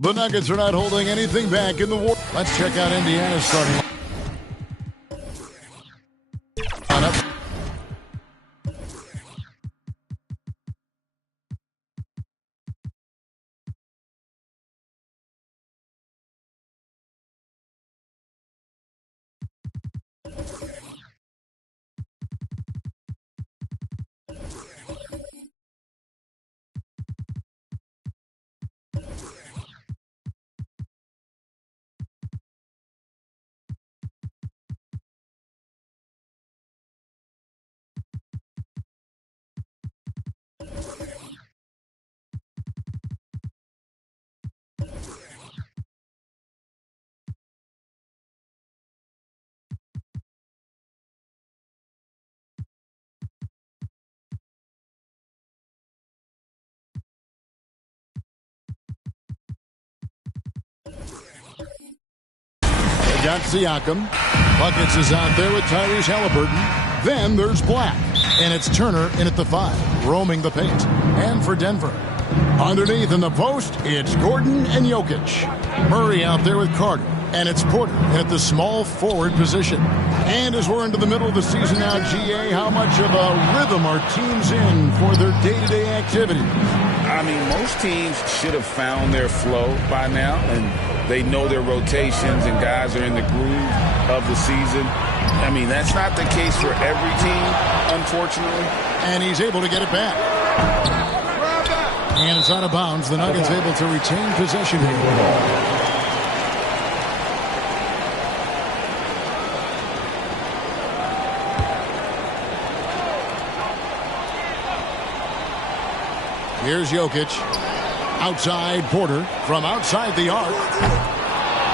The Nuggets are not holding anything back in the war. Let's check out Indiana's starting lineup. Got Siakam. Buckets is out there with Tyrese Halliburton. Then there's Black. And it's Turner in at the 5, roaming the paint. And for Denver, underneath in the post, it's Gordon and Jokic. Murray out there with Carter. And it's Porter in at the small forward position. And as we're into the middle of the season now, GA, how much of a rhythm are teams in for their day-to-day activity? I mean, most teams should have found their flow by now, and they know their rotations and guys are in the groove of the season. I mean, that's not the case for every team, unfortunately. And he's able to get it back. And it's out of bounds. The Nuggets able to retain possession here. Here's Jokic. Outside Porter from outside the arc.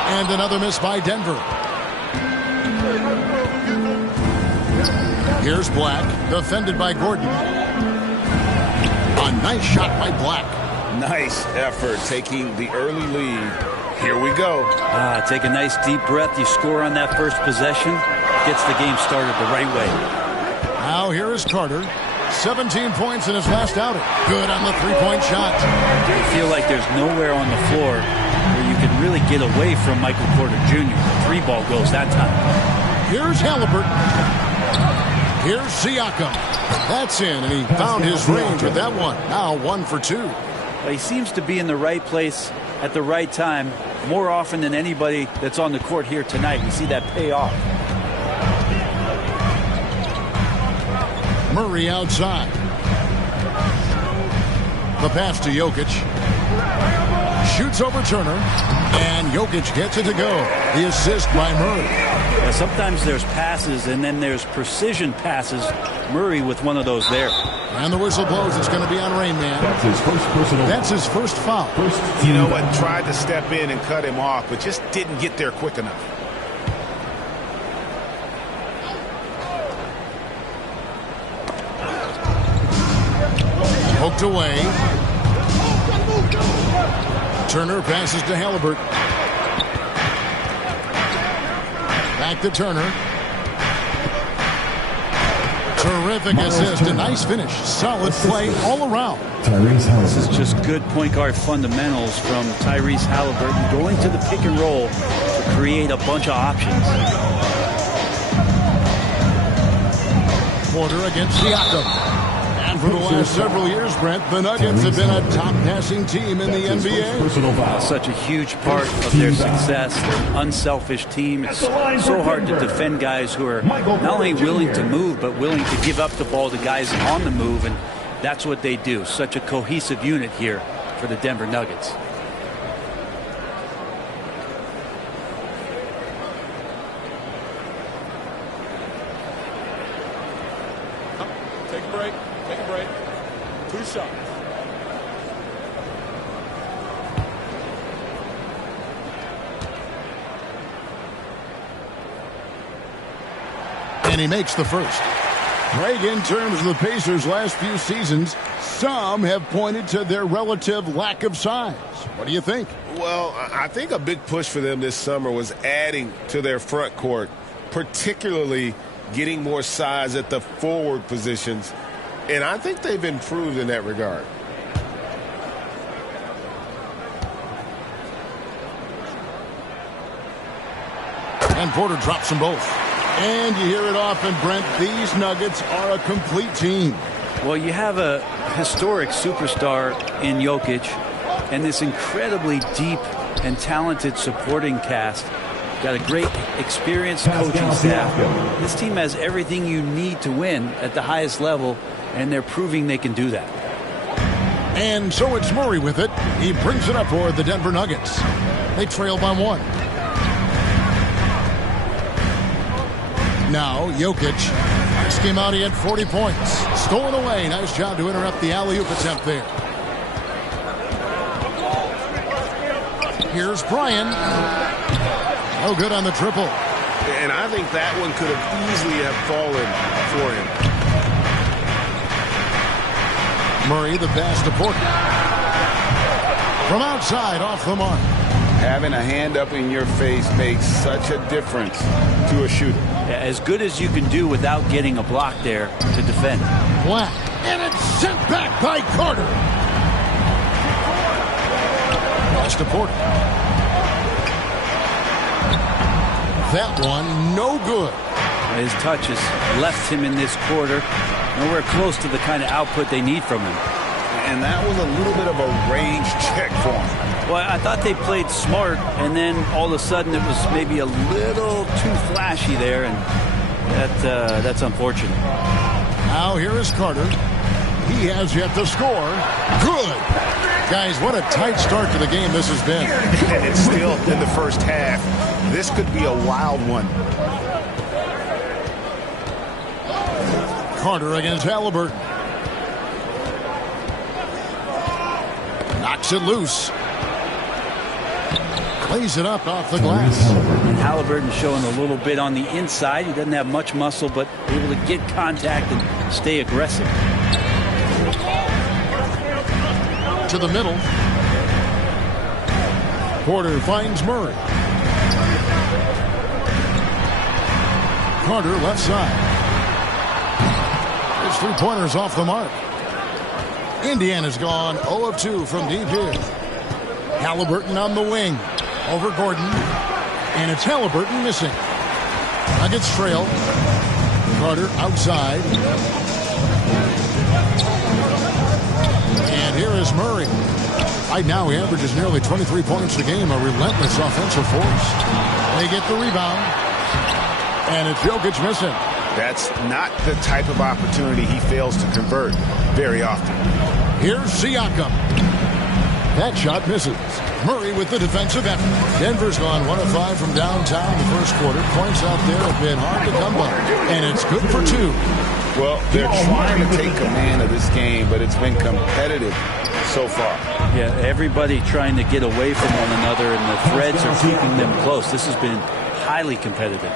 And another miss by Denver. Here's Black. Defended by Gordon. A nice shot by Black. Nice effort taking the early lead. Here we go. Take a nice deep breath. You score on that first possession. Gets the game started the right way. Now here is Carter. 17 points in his last outing. Good on the three-point shot. I feel like there's nowhere on the floor where you can really get away from Michael Porter Jr. The three ball goes that time. Here's Halliburton. Here's Siakam. That's in, and he found his range with that one. Now 1 for 2. Well, he seems to be in the right place at the right time more often than anybody that's on the court here tonight. We see that pay off. Murray outside. The pass to Jokic. Shoots over Turner. And Jokic gets it to go. The assist by Murray. Yeah, sometimes there's passes and then there's precision passes. Murray with one of those there. And the whistle blows. It's going to be on Rain Man. That's his first personal. That's his first foul. You know what? Tried to step in and cut him off, but just didn't get there quick enough. Poked away. Turner passes to Halliburton. Back to Turner. Terrific assist. A nice finish. Solid play all around. This is just good point guard fundamentals from Tyrese Halliburton. Going to the pick and roll to create a bunch of options. Porter against Siakam. For the last several years, Brent, the Nuggets have been a top passing team in the NBA. Such a huge part of their success. They're an unselfish team. It's so hard to defend guys who are not only willing to move, but willing to give up the ball to guys on the move, and that's what they do. Such a cohesive unit here for the Denver Nuggets. Take a break. Take a break. 2 shots. And he makes the first. Greg, in terms of the Pacers' last few seasons, some have pointed to their relative lack of size. What do you think? Well, I think a big push for them this summer was adding to their front court, particularly getting more size at the forward positions. And I think they've improved in that regard. And Porter drops them both. And you hear it often, Brent, these Nuggets are a complete team. Well, you have a historic superstar in Jokic and this incredibly deep and talented supporting cast. Got a great experienced coaching staff. This team has everything you need to win at the highest level, and they're proving they can do that. And so it's Murray with it. He brings it up for the Denver Nuggets. They trail by 1. Now, Jokic. This game out, he had 40 points. Stolen away. Nice job to interrupt the alley-oop attempt there. Here's Bryan. No good on the triple. And I think that one could have easily have fallen for him. Murray, the pass to Porter. From outside, off the mark. Having a hand up in your face makes such a difference to a shooter. Yeah, as good as you can do without getting a block there to defend. Black. And it's sent back by Carter. Pass to Porter. That one, no good. His touch has left him in this quarter. Nowhere close to the kind of output they need from him. And that was a little bit of a range check for him. Well, I thought they played smart, and then all of a sudden it was maybe a little too flashy there, and that's unfortunate. Now here is Carter. He has yet to score. Good. Guys, what a tight start to the game this has been. And it's still in the first half. This could be a wild one. Carter against Halliburton. Knocks it loose. Plays it up off the glass. And Halliburton showing a little bit on the inside. He doesn't have much muscle, but able to get contact and stay aggressive. To the middle. Porter finds Murray. Carter left side. His 3-pointers off the mark. Indiana's gone 0 of 2 from deep here. Halliburton on the wing. Over Gordon. And it's Halliburton missing. Nuggets trail. Carter outside. And here is Murray. Right now he averages nearly 23 points a game. A relentless offensive force. They get the rebound. And it's Jokic missing. That's not the type of opportunity he fails to convert very often. Here's Siakam. That shot misses. Murray with the defensive effort. Denver's gone 1 of 5 from downtown in the first quarter. Points out there have been hard to come by. And it's good for 2. Well, they're trying to take command of this game, but it's been competitive so far. Yeah, everybody trying to get away from one another, and the threads are keeping them close. This has been highly competitive.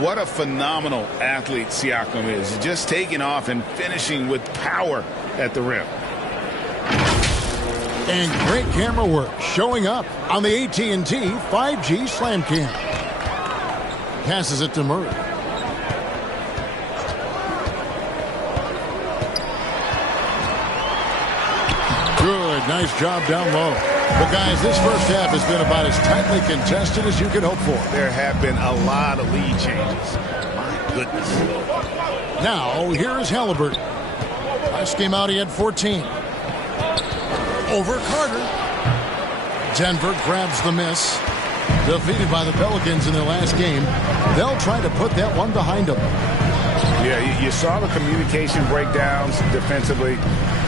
What a phenomenal athlete Siakam is. Just taking off and finishing with power at the rim. And great camera work showing up on the AT&T 5G Slam Cam. Passes it to Murray. Good, nice job down low. But guys, this first half has been about as tightly contested as you could hope for. There have been a lot of lead changes. My goodness. Now, here is Halliburton. Last game out, he had 14. Over Carter. Denver grabs the miss. Defeated by the Pelicans in their last game. They'll try to put that one behind them. Yeah, you saw the communication breakdowns defensively.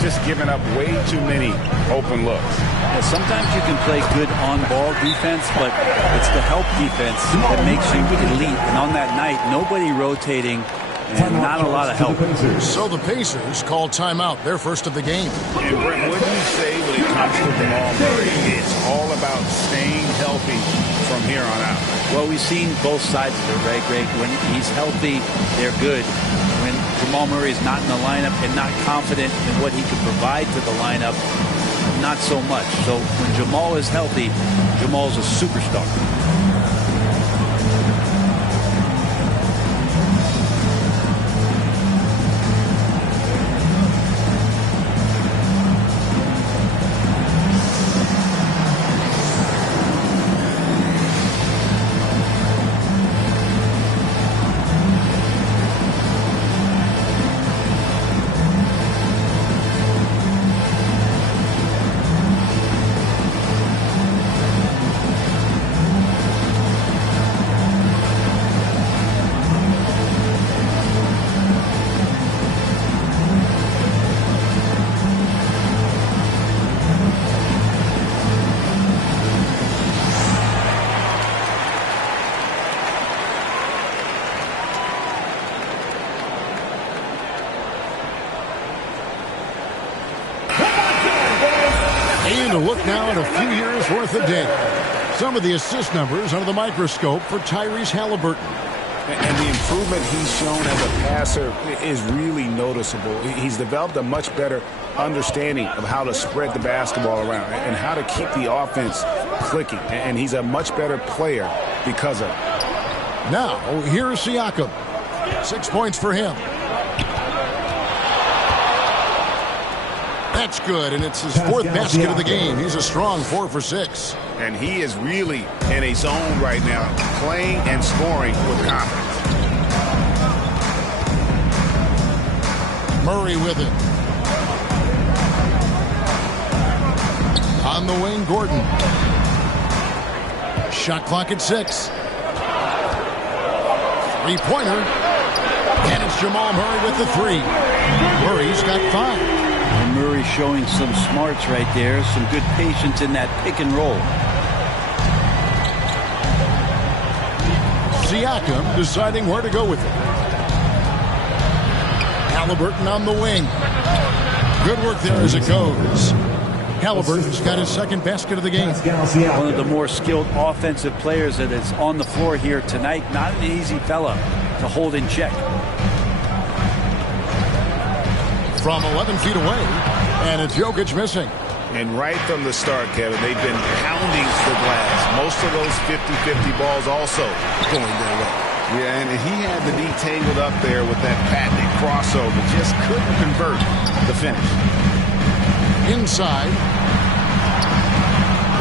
Just giving up way too many open looks. Yeah, sometimes you can play good on-ball defense, but it's the help defense that makes you elite. And on that night, nobody rotating and not a lot of help. So the Pacers call timeout, their first of the game. And Brent, what do you say when it comes to Jamal Murray? It's all about staying healthy from here on out. Well, we've seen both sides of it, right, Greg? When he's healthy, they're good. When Jamal Murray is not in the lineup and not confident in what he can provide to the lineup, not so much. So when Jamal is healthy, Jamal's a superstar. 4th and Dane. Some of the assist numbers under the microscope for Tyrese Halliburton. And the improvement he's shown as a passer is really noticeable. He's developed a much better understanding of how to spread the basketball around and how to keep the offense clicking. And he's a much better player because of it. Now, here's Siakam. 6 points for him. That's good, and it's his 4th basket of the game. He's a strong 4 for 6. And he is really in a zone right now, playing and scoring with confidence. Murray with it. On the wing, Gordon. Shot clock at 6. Three-pointer. And it's Jamal Murray with the 3. Murray's got 5. And Murray showing some smarts right there. Some good patience in that pick and roll. Siakam deciding where to go with it. Halliburton on the wing. Good work there as it goes. Halliburton's got his 2nd basket of the game. One of the more skilled offensive players that is on the floor here tonight. Not an easy fella to hold in check. From 11 feet away, and it's Jokic missing. And right from the start, Kevin, they've been pounding the glass. Most of those 50-50 balls also going their way. Yeah, and he had the D tangled up there with that patented crossover. Just couldn't convert the finish. Inside.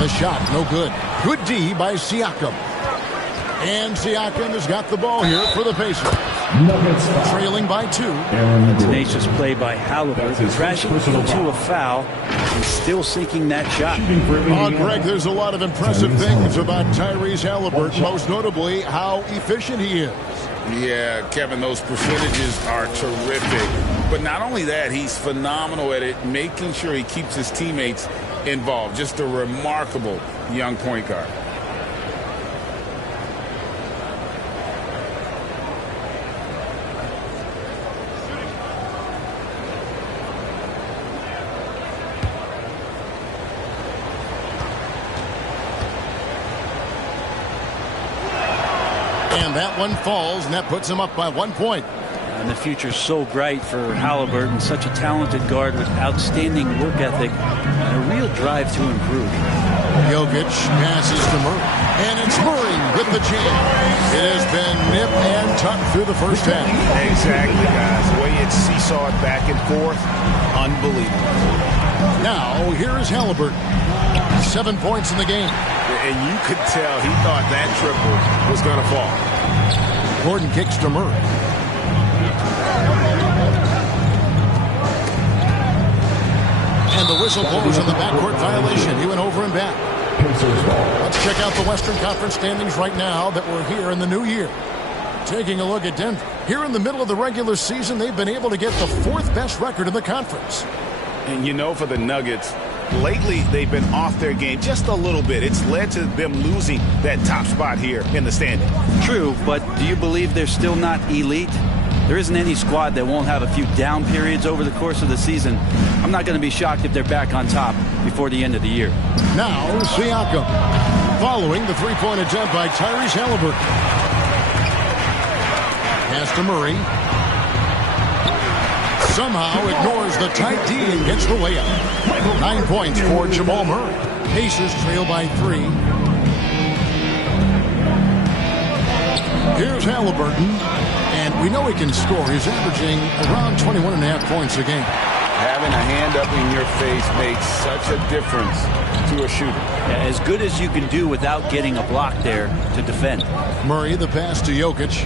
The shot, no good. Good D by Siakam. And Siakam has got the ball here for the Pacers. Trailing by 2. Tenacious play by Halliburton, crashing into a foul and still sinking that shot. Greg, there's a lot of impressive things about Tyrese Halliburton, most notably how efficient he is. Yeah, Kevin, those percentages are terrific. But not only that, he's phenomenal at it, making sure he keeps his teammates involved. Just a remarkable young point guard. And that one falls, and that puts him up by 1 point. And the future's so bright for Halliburton, such a talented guard with outstanding work ethic and a real drive to improve. Jokic passes to Murray, and it's Murray with the jam. It has been nip and tuck through the first half. Exactly, guys. The way it's seesawed back and forth, unbelievable. Now, here is Halliburton. 7 points in the game. And you could tell he thought that triple was going to fall. Gordon kicks to Murray. And the whistle blows on the backcourt violation. He went over and back. Let's check out the Western Conference standings right now that we're here in the new year. Taking a look at Denver. Here in the middle of the regular season, they've been able to get the 4th best record in the conference. And you know, for the Nuggets, lately they've been off their game just a little bit. It's led to them losing that top spot here in the standing. True, but do you believe they're still not elite? There isn't any squad that won't have a few down periods over the course of the season. I'm not going to be shocked if they're back on top before the end of the year. Now, Siakam. Following the 3-point attempt by Tyrese Halliburton. Pass to Murray. Somehow ignores the tight D and gets the layup. 9 points for Jamal Murray. Pacers trail by 3. Here's Halliburton. And we know he can score. He's averaging around 21.5 points a game. Having a hand up in your face makes such a difference to a shooter. Yeah, as good as you can do without getting a block there to defend. Murray, the pass to Jokic.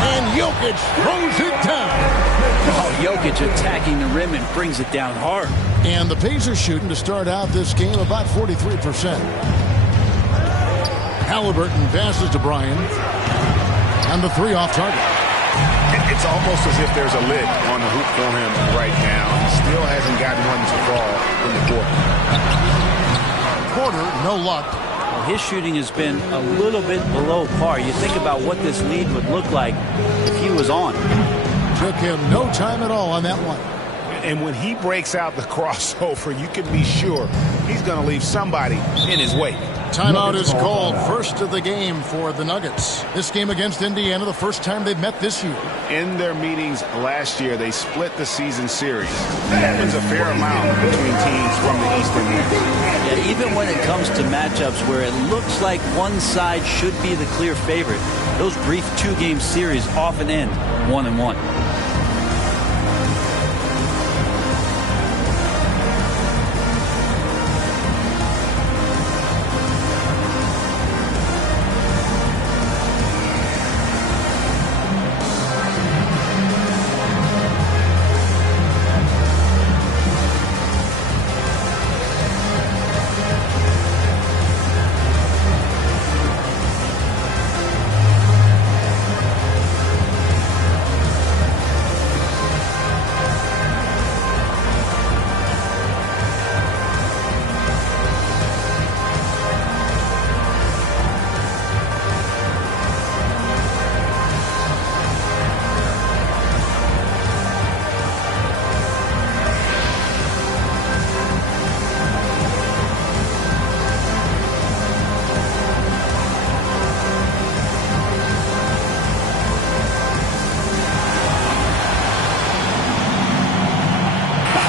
And Jokic throws it down. Oh, Jokic attacking the rim and brings it down hard. And the Pacers shooting to start out this game about 43%. Halliburton passes to Bryant. And the 3 off target. It's almost as if there's a lid on the hoop for him right now. He still hasn't gotten one to fall in the quarter. Porter, no luck. Well, his shooting has been a little bit below par. You think about what this lead would look like if he was on. Took him no time at all on that one. And when he breaks out the crossover, you can be sure he's going to leave somebody in his wake. Timeout is called. First of the game for the Nuggets. This game against Indiana, the first time they've met this year. In their meetings last year, they split the season series. That happens a fair amount between teams from the East and West. Yeah, even when it comes to matchups where it looks like one side should be the clear favorite, those brief two-game series often end 1-1.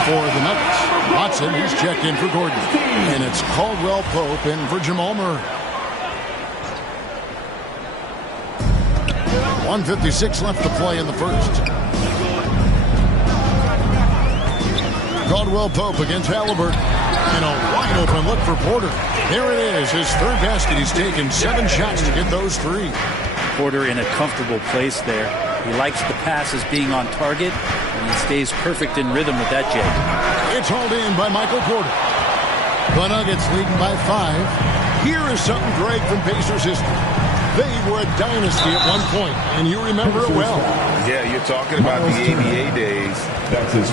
For the Nuggets, Watson, he's checked in for Gordon. And it's Caldwell Pope in for Jamal Murray. 1:56 left to play in the first. Caldwell Pope against Halliburton. And a wide open look for Porter. There it is, his third basket. He's taken 7 shots to get those 3. Porter in a comfortable place there. He likes the passes being on target, and he stays perfect in rhythm with that, Jay. It's hauled in by Michael Porter. The Nuggets leading by 5. Here is something great from Pacers history. They were a dynasty at one point, and you remember it well. Yeah, you're talking about the ABA days,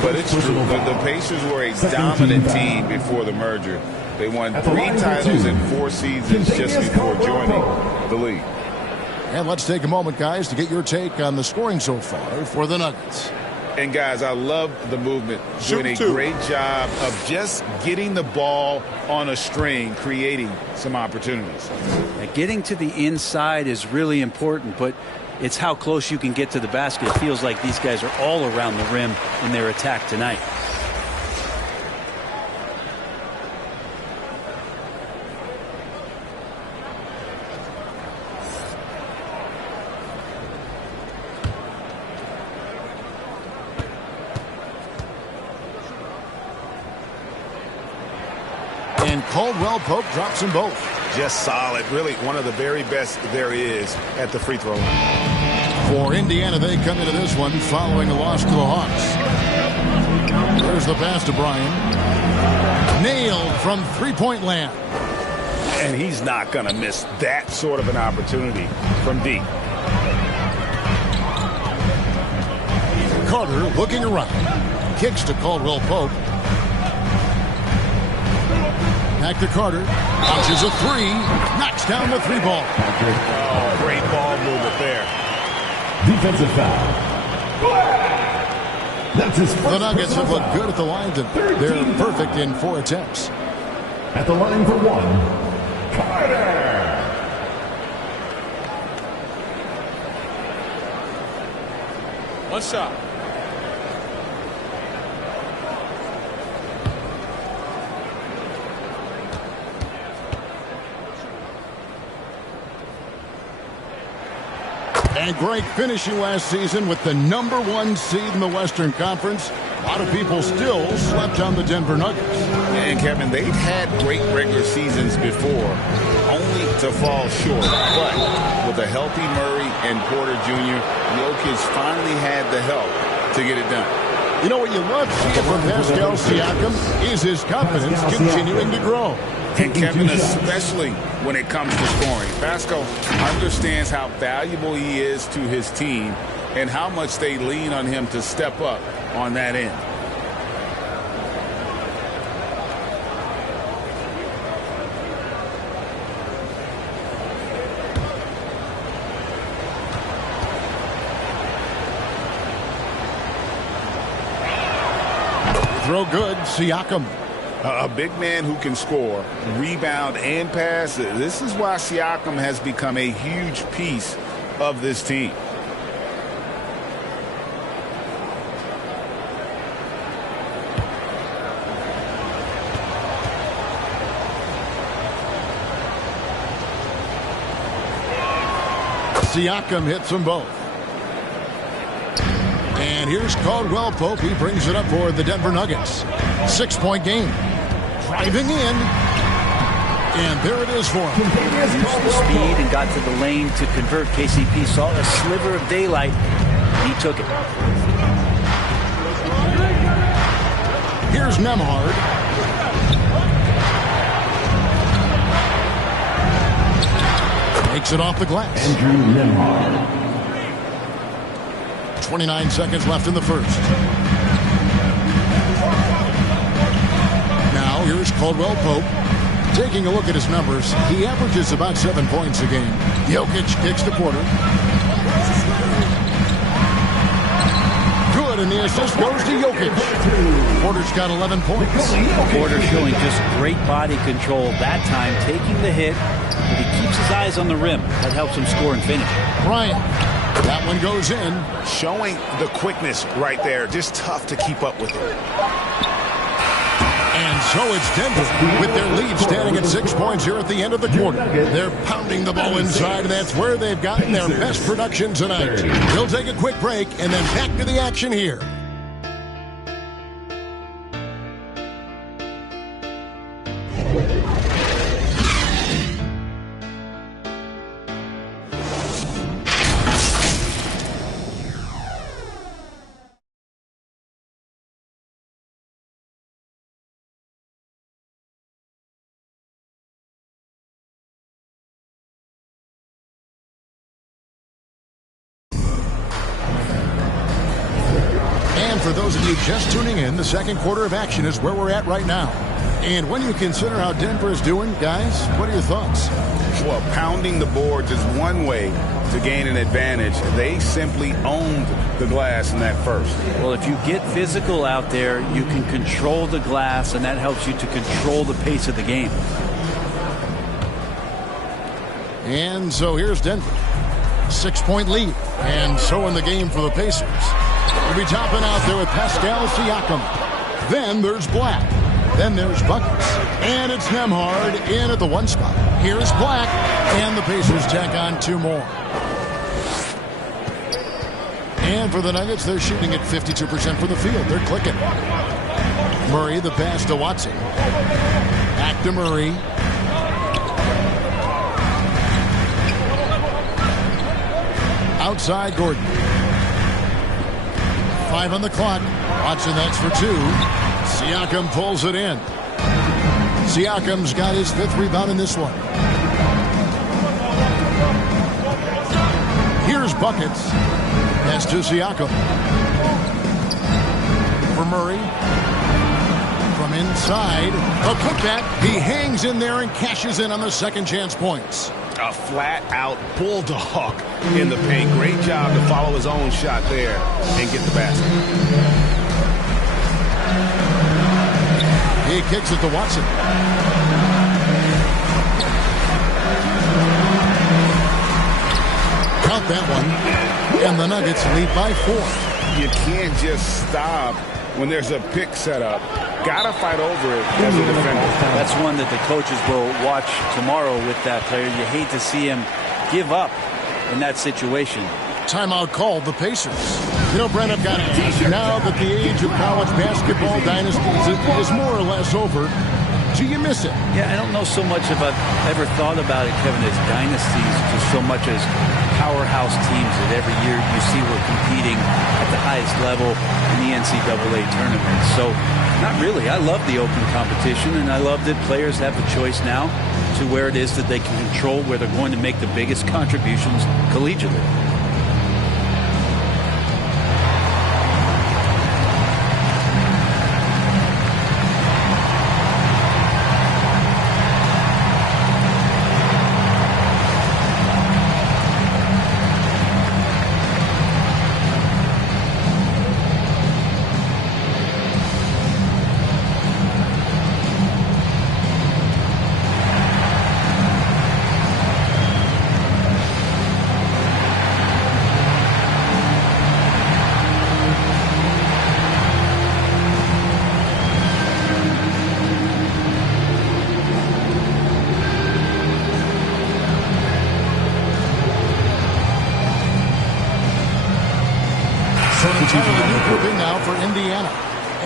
but it's true. The Pacers were a dominant team before the merger. They won 3 titles in 4 seasons just before joining the league. And let's take a moment, guys, to get your take on the scoring so far for the Nuggets. And, guys, I love the movement. Doing a great job of just getting the ball on a string, creating some opportunities. Getting to the inside is really important, but it's how close you can get to the basket. It feels like these guys are all around the rim in their attack tonight. And Caldwell Pope drops them both. Just solid. Really one of the very best there is at the free throw line. For Indiana, they come into this one following a loss to the Hawks. There's the pass to Bryan. Nailed from three-point land. And he's not going to miss that sort of an opportunity from deep. Carter looking around. Kicks to Caldwell Pope. Back to Carter. Launches a 3. Knocks down the 3-ball. Oh, great ball movement there. Defensive foul. That's his first. The Nuggets have looked foul. good at the line. They're perfect in 4 attempts. At the line for 1, Carter. One shot. And great finishing last season with the #1 seed in the Western Conference. A lot of people still slept on the Denver Nuggets. And, Kevin, they've had great regular seasons before, only to fall short. But with a healthy Murray and Porter Jr., Jokic finally had the help to get it done. You know what you love seeing from Pascal Siakam is his confidence continuing to grow. And, Kevin, especially when it comes to scoring. Pascal understands how valuable he is to his team and how much they lean on him to step up on that end. throw good. Siakam. A big man who can score, rebound, and pass. This is why Siakam has become a huge piece of this team. Siakam hits them both. And here's Caldwell Pope. He brings it up for the Denver Nuggets. 6-point game. Driving in. And there it is for him. Used the speed and got to the lane to convert. KCP saw a sliver of daylight. He took it. Here's Nembhard. Takes it off the glass. Andrew Nembhard. 29 seconds left in the first. Now here's Caldwell Pope. Taking a look at his numbers, he averages about 7 points a game. Jokic kicks the quarter. Good, and the assist goes to Jokic. Porter's got 11 points. Porter showing just great body control that time, taking the hit, but he keeps his eyes on the rim. That helps him score and finish. Bryant. That one goes in. Showing the quickness right there. Just tough to keep up with it. And so it's Denver with their lead standing at 6 points here at the end of the quarter. They're pounding the ball inside, and that's where they've gotten their best production tonight. They'll take a quick break and then back to the action here. For those of you just tuning in, the second quarter of action is where we're at right now. And when you consider how Denver is doing, guys, what are your thoughts? Well, pounding the boards is one way to gain an advantage. They simply owned the glass in that first. Well, if you get physical out there, you can control the glass, and that helps you to control the pace of the game. And so here's Denver. 6-point lead. And so in the game for the Pacers. We'll be topping out there with Pascal Siakam. Then there's Black. Then there's Buckets. And it's Nembhard in at the 1 spot. Here's Black. And the Pacers tack on 2 more. And for the Nuggets, they're shooting at 52% from the field. They're clicking. Murray, the pass to Watson. Back to Murray. Outside Gordon. 5 on the clock. Watson, that's for 2. Siakam pulls it in. Siakam's got his 5th rebound in this one. Here's Buckets. Pass to Siakam. For Murray. From inside. A putback. He hangs in there and cashes in on the second chance points. A flat-out bulldog in the paint. Great job to follow his own shot there and get the basket. He kicks it to Watson. Count that one. And the Nuggets lead by 4. You can't just stop when there's a pick set up. Gotta fight over it as a defender. That's one that the coaches will watch tomorrow with that player. You hate to see him give up in that situation. Timeout called the Pacers. You know, Brent, I've got it. Now that the age of college basketball dynasties is more or less over, do you miss it? Yeah, I don't know so much if I've ever thought about it, Kevin, as dynasties, just so much as powerhouse teams that every year you see we're competing at the highest level in the NCAA tournament. So, not really. I love the open competition, and I love that players have the choice now to where it is that they can control where they're going to make the biggest contributions collegiately.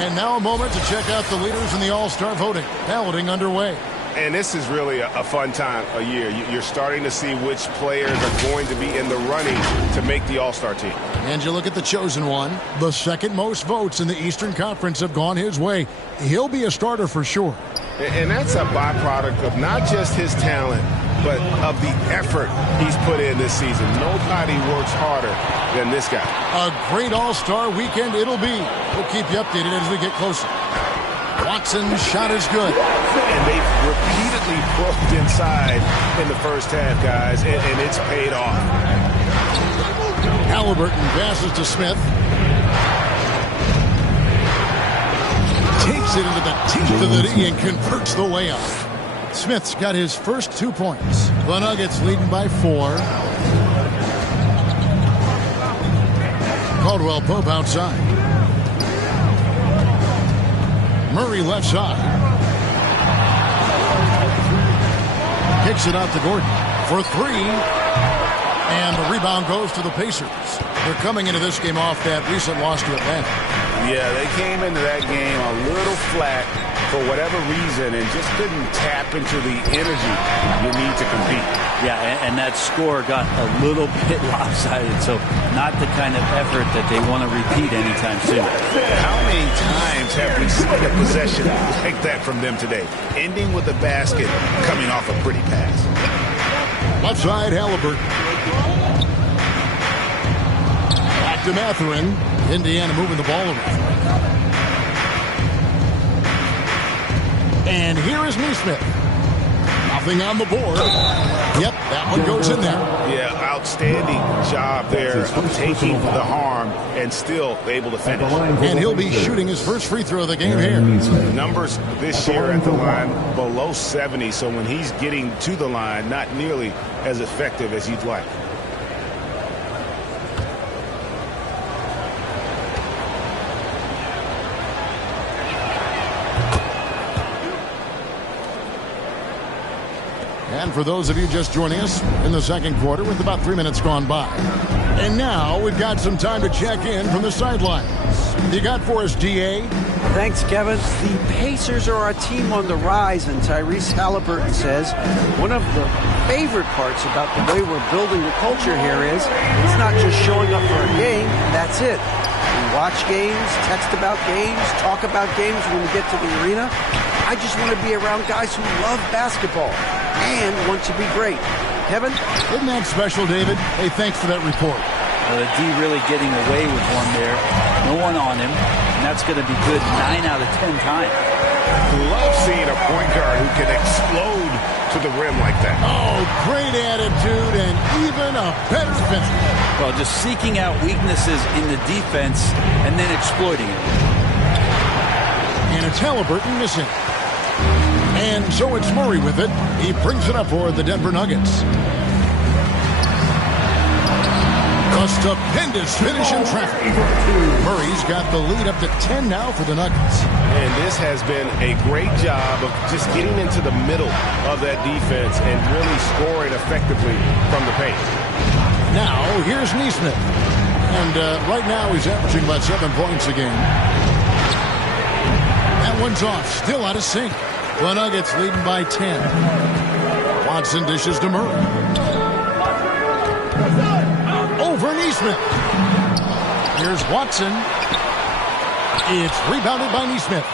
And now a moment to check out the leaders in the All-Star voting. Balloting underway. And this is really a fun time of year. You're starting to see which players are going to be in the running to make the All-Star team. And you look at the chosen one. The second most votes in the Eastern Conference have gone his way. He'll be a starter for sure. And that's a byproduct of not just his talent, but of the effort he's put in this season. Nobody works harder than this guy. A great All-Star weekend it'll be. We'll keep you updated as we get closer. Watson's shot is good. And they've repeatedly broke inside in the first half, guys, and it's paid off. Halliburton passes to Smith. Takes it into the teeth of the D and converts the layup. Smith's got his first 2 points. The Nuggets leading by 4. Caldwell Pope outside. Murray left side. Kicks it out to Gordon for 3. And the rebound goes to the Pacers. They're coming into this game off that recent loss to Atlanta. Yeah, they came into that game a little flat for whatever reason and just couldn't tap into the energy you need to compete. Yeah, and that score got a little bit lopsided, so not the kind of effort that they want to repeat anytime soon. How many times have we seen a possession like that from them today, ending with a basket coming off a pretty pass? Left side, Halliburton. Back to Mathurin. Indiana moving the ball over. And here is Neesmith. Nothing on the board. Yep, that one goes in there. Yeah, outstanding job there of taking the harm and still able to finish. And he'll be shooting his first free throw of the game here. Numbers this year at the line below 70, so when he's getting to the line, not nearly as effective as you'd like. And for those of you just joining us in the second quarter with about 3 minutes gone by. And now we've got some time to check in from the sidelines. You got for us, DA? Thanks, Kevin. The Pacers are a team on the rise, and Tyrese Halliburton says one of the favorite parts about the way we're building the culture here is it's not just showing up for a game, that's it. We watch games, text about games, talk about games when we get to the arena. I just want to be around guys who love basketball and want to be great. Kevin? Isn't that special, David? Hey, thanks for that report. The D really getting away with one there. No one on him, and that's going to be good 9 out of 10 times. Love seeing a point guard who can explode to the rim like that. Oh, great attitude and even a better finish. Well, just seeking out weaknesses in the defense and then exploiting it. And it's Halliburton missing. And so it's Murray with it. He brings it up for the Denver Nuggets. A stupendous finish in traffic. Murray's got the lead up to 10 now for the Nuggets. And this has been a great job of just getting into the middle of that defense and really scoring effectively from the paint. Now, here's Neesmith. And right now he's averaging about 7 points a game. That one's off, still out of sync. The Nuggets leading by 10. Watson dishes to Murray. Over Neesmith. Here's Watson. It's rebounded by Neesmith.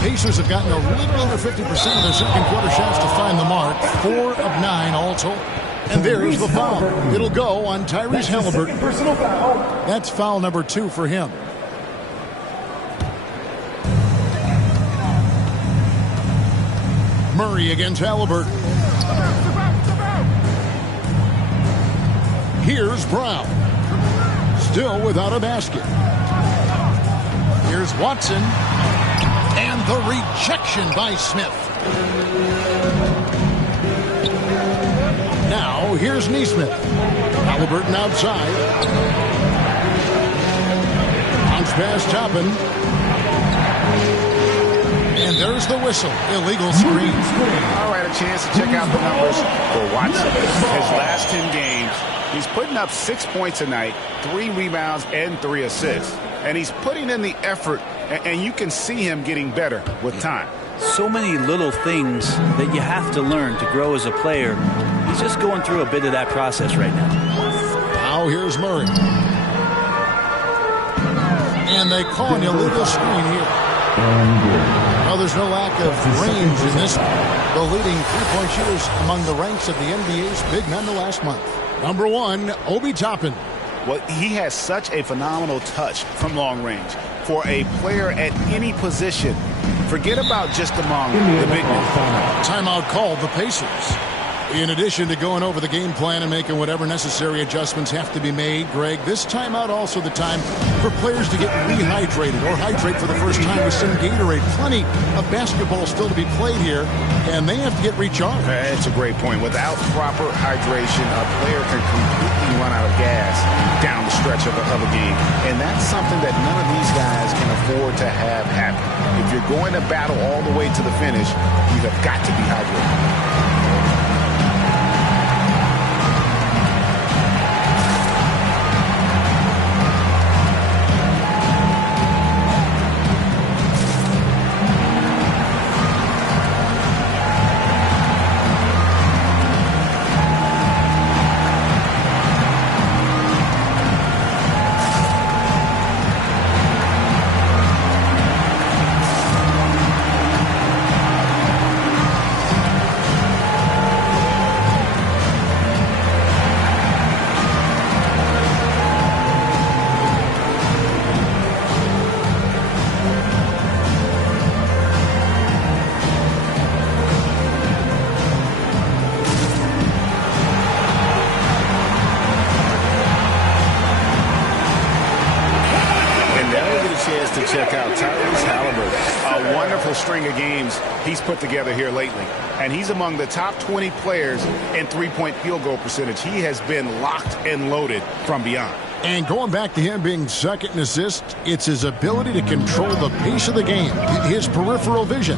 Pacers have gotten a little under 50% of their second quarter shots to find the mark. 4 of 9 all told. And there's the foul. It'll go on Tyrese Halliburton. That's foul number 2 for him. Murray against Halliburton. Here's Brown. Still without a basket. Here's Watson. And the rejection by Smith. Now, here's Neesmith. Halliburton outside. Bounce pass Toppin. And there's the whistle. Illegal screen. All right, a chance to check out the numbers for Watson. His last 10 games, he's putting up 6 points a night, 3 rebounds, and 3 assists. And he's putting in the effort and you can see him getting better with time. So many little things that you have to learn to grow as a player. He's just going through a bit of that process right now. Now here's Murray. And they call an illegal screen here. Well, there's no lack of range in this one. The leading three-point shooters among the ranks of the NBA's big men the last month. Number 1, Obi Toppin. Well, he has such a phenomenal touch from long range. For a player at any position, forget about just among the big men. Timeout called the Pacers. In addition to going over the game plan and making whatever necessary adjustments have to be made, Greg, this timeout also the time for players to get rehydrated or hydrate for the first time with some Gatorade. Plenty of basketball still to be played here, and they have to get recharged. That's a great point. Without proper hydration, a player can completely run out of gas down the stretch of a game, and that's something that none of these guys can afford to have happen. If you're going to battle all the way to the finish, you have got to be hydrated. He's put together here lately, and he's among the top 20 players in three-point field goal percentage. He has been locked and loaded from beyond. And going back to him being second in assists, it's his ability to control the pace of the game, his peripheral vision.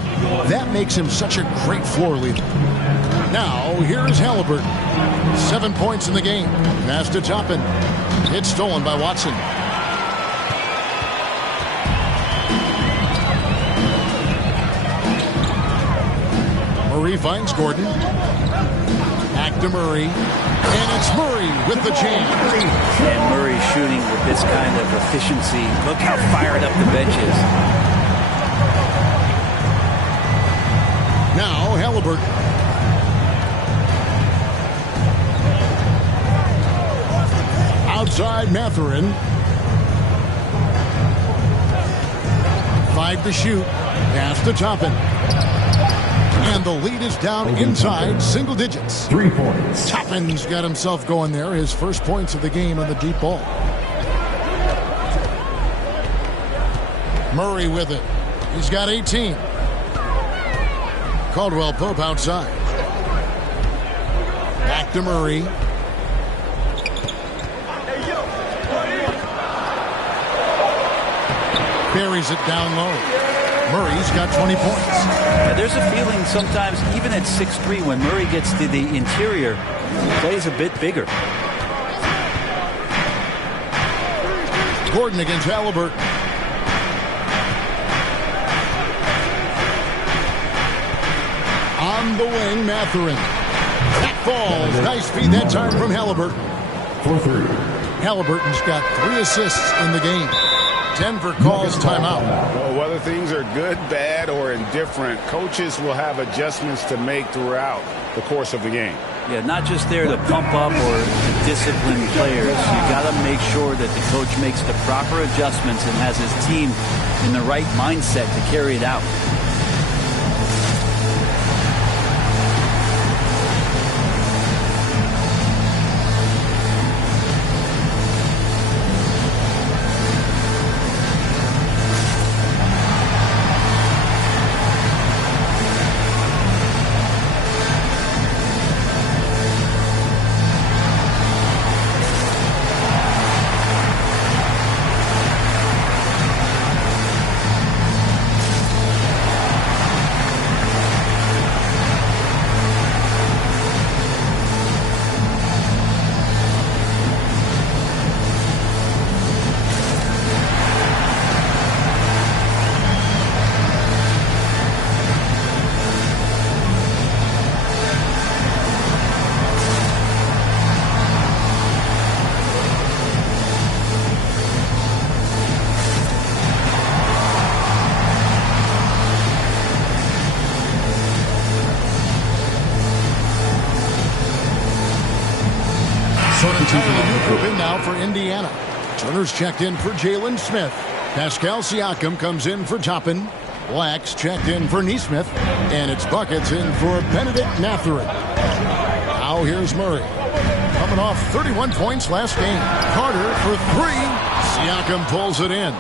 That makes him such a great floor leader. Now, here's Halliburton. 7 points in the game. Pass to Toppin. It's stolen by Watson. Murray finds Gordon. Back to Murray. And it's Murray with the jam. And Murray shooting with this kind of efficiency. Look how fired up the bench is. Now Halliburton. Outside Mathurin. 5 to shoot. Pass to Toppin. And the lead is down inside single digits. 3 points. Toppin's got himself going there. His first points of the game on the deep ball. Murray with it. He's got 18. Caldwell Pope outside. Back to Murray. Buries it down low. Murray's got 20 points. Yeah, there's a feeling sometimes, even at 6'3", when Murray gets to the interior, he plays a bit bigger. Gordon against Halliburton. On the wing, Mathurin. That falls. Nice feed that time from Halliburton. 4-3. Halliburton's got 3 assists in the game. Denver calls timeout. Well, whether things are good, bad, or indifferent, coaches will have adjustments to make throughout the course of the game. Yeah, not just there to pump up or to discipline players. You got to make sure that the coach makes the proper adjustments and has his team in the right mindset to carry it out. entirely new group in now for Indiana. Turner's checked in for Jalen Smith. Pascal Siakam comes in for Toppin. Black's checked in for Neesmith. And it's Buckets in for Benedict Mathurin. Now here's Murray. Coming off 31 points last game. Carter for 3. Siakam pulls it in.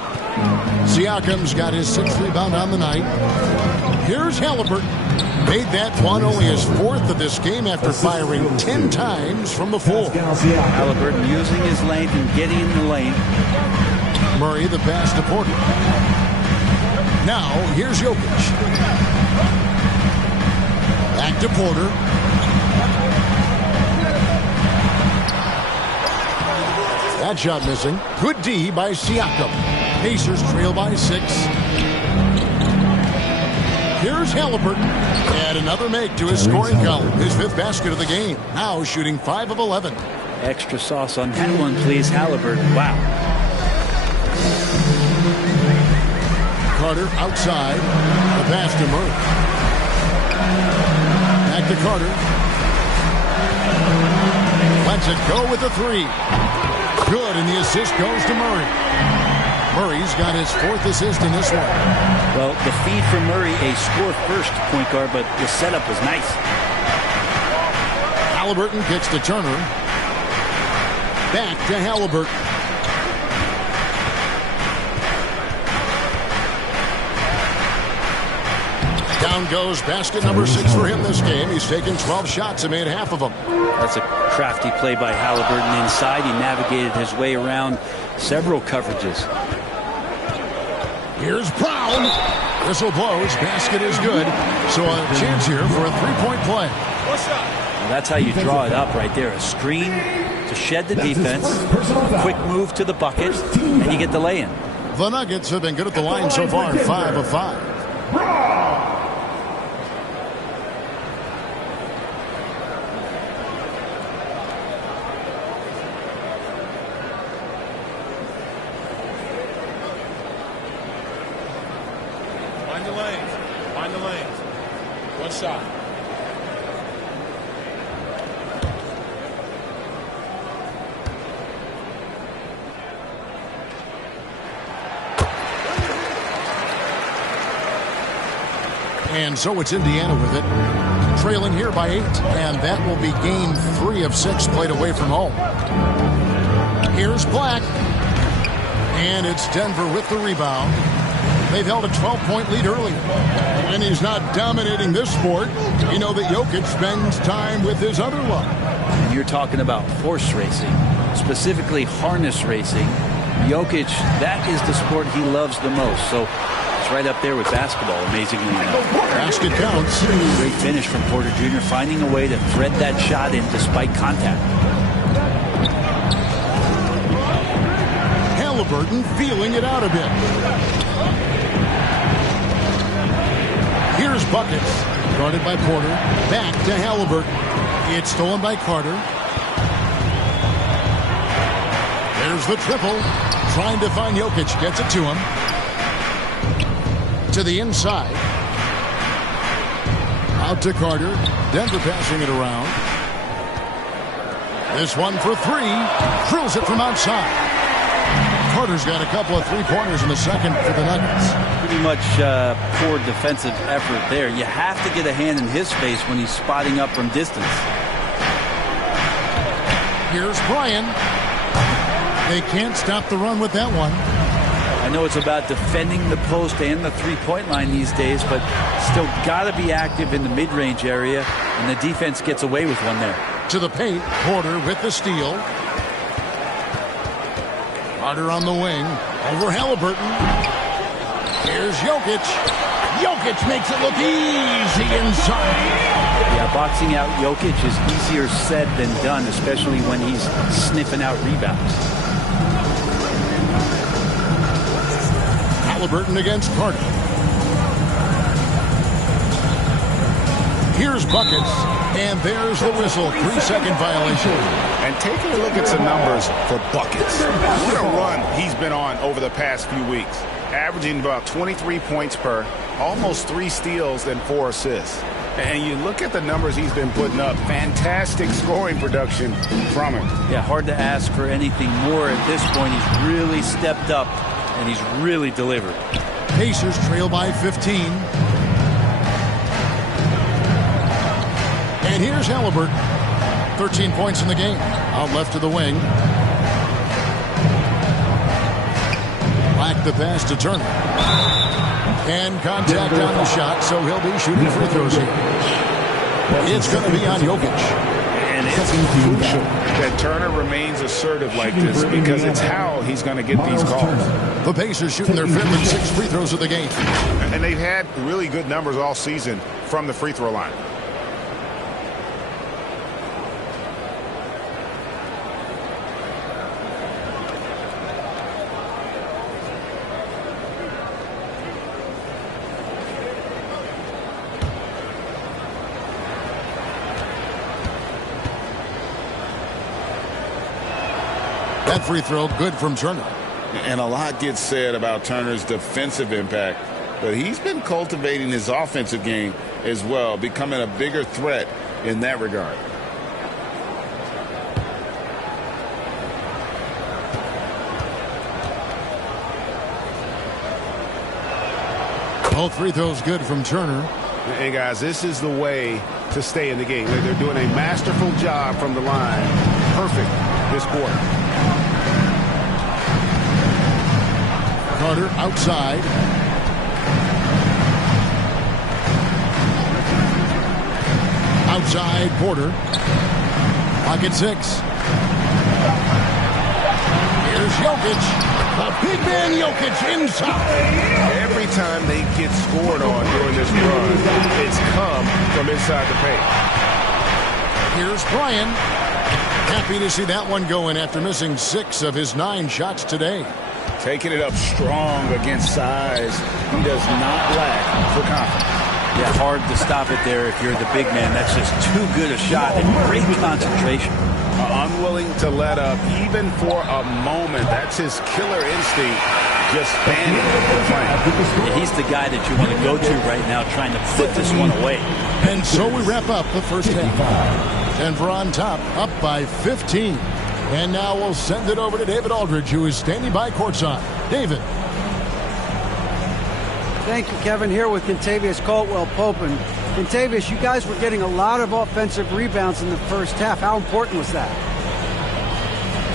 Siakam's got his 6th rebound on the night. Here's Halliburton. Made that one only his 4th of this game after firing 10 times from the floor. Halliburton using his length and getting in the lane. Murray the pass to Porter. Now here's Jokic. Back to Porter. That shot missing. Good D by Siakam. Pacers trail by 6. Here's Halliburton. And another make to his scoring column. His 5th basket of the game. Now shooting 5 of 11. Extra sauce on that one, please, Halliburton. Wow. Carter outside. The pass to Murray. Back to Carter. Lets it go with the 3. Good, and the assist goes to Murray. Murray's got his 4th assist in this one. Well, the feed for Murray, a score-first point guard, but the setup was nice. Halliburton kicks to Turner. Back to Halliburton. Down goes basket number 6 for him this game. He's taken 12 shots and made half of them. That's a crafty play by Halliburton inside. He navigated his way around several coverages. Here's Brown. Whistle blows. Basket is good. So a chance here for a 3-point play. Well, that's how you draw it up right there. A screen to shed the defense. Quick move to the bucket. And you get the lay-in. The Nuggets have been good at the line so far. 5 of 5. Find the lanes. One shot. And so it's Indiana with it. Trailing here by 8. And that will be game 3 of 6 played away from home. Here's Black. And it's Denver with the rebound. They've held a 12-point lead earlier. When he's not dominating this sport, you know that Jokic spends time with his other love. You're talking about horse racing, specifically harness racing. Jokic, that is the sport he loves the most. So it's right up there with basketball, amazingly enough. Basket counts. Great finish from Porter Jr., finding a way to thread that shot in despite contact. Halliburton feeling it out a bit. Here's Buckets. Guarded by Porter. Back to Halliburton. It's stolen by Carter. There's the triple. Trying to find Jokic. Gets it to him. To the inside. Out to Carter. Denver passing it around. This one for 3. Drills it from outside. Carter's got a couple of 3-pointers in the second for the Nuggets. Pretty much poor defensive effort there. You have to get a hand in his face when he's spotting up from distance. Here's Bryan. They can't stop the run with that one. I know it's about defending the post and the three-point line these days, but still got to be active in the mid-range area, and the defense gets away with one there. To the paint, Porter with the steal. Carter on the wing, over Halliburton. Here's Jokic. Jokic makes it look easy inside. Yeah, boxing out Jokic is easier said than done, especially when he's sniffing out rebounds. Halliburton against Carter. Here's Buckets, and there's the whistle. 3-second violation. And taking a look at some numbers for Buckets. What a run he's been on over the past few weeks. Averaging about 23 points per, almost 3 steals and 4 assists. And you look at the numbers he's been putting up. Fantastic scoring production from him. Yeah, hard to ask for anything more at this point. He's really stepped up, and he's really delivered. Pacers trail by 15. And here's Halliburton. 13 points in the game. Out left of the wing. Black the pass to Turner. And contact on the shot, so he'll be shooting free throws here. It's going to be on Jokic. And it's crucial that Turner remains assertive like this because it's how he's going to get these calls. The Pacers shooting their 5th and 6th free throws of the game. And they've had really good numbers all season from the free throw line. That free throw good from Turner. And a lot gets said about Turner's defensive impact, but he's been cultivating his offensive game as well, becoming a bigger threat in that regard. Both free throws good from Turner. Hey, guys, this is the way to stay in the game. They're doing a masterful job from the line. Perfect this quarter. Carter outside. Outside Porter. Pocket 6. Here's Jokic. The big man Jokic inside. Every time they get scored on during this run, it's come from inside the paint. Here's Bryan. Happy to see that one going after missing 6 of his 9 shots today. Taking it up strong against size. He does not lack for confidence. Yeah, hard to stop it there if you're the big man. That's just too good a shot and great concentration. Unwilling to let up even for a moment. That's his killer instinct. Just standing and playing. He's the guy that you want to go to right now, trying to put this one away. And so we wrap up the first half. Denver on top, up by 15. And now we'll send it over to David Aldridge, who is standing by courtside. David. Thank you, Kevin. Here with Kentavious Caldwell-Pope. And Kentavious, you guys were getting a lot of offensive rebounds in the first half. How important was that?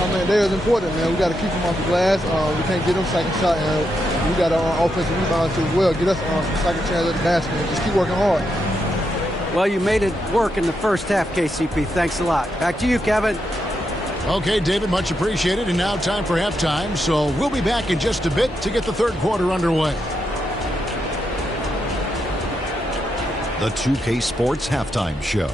I mean, that is important, man. We got to keep them off the glass. We can't get them second shot. And we got our offensive rebounds as well. Get us some second chance at the basket. And just keep working hard. Well, you made it work in the first half, KCP. Thanks a lot. Back to you, Kevin. Okay, David, much appreciated. And now time for halftime. So we'll be back in just a bit to get the third quarter underway. The 2K Sports Halftime Show.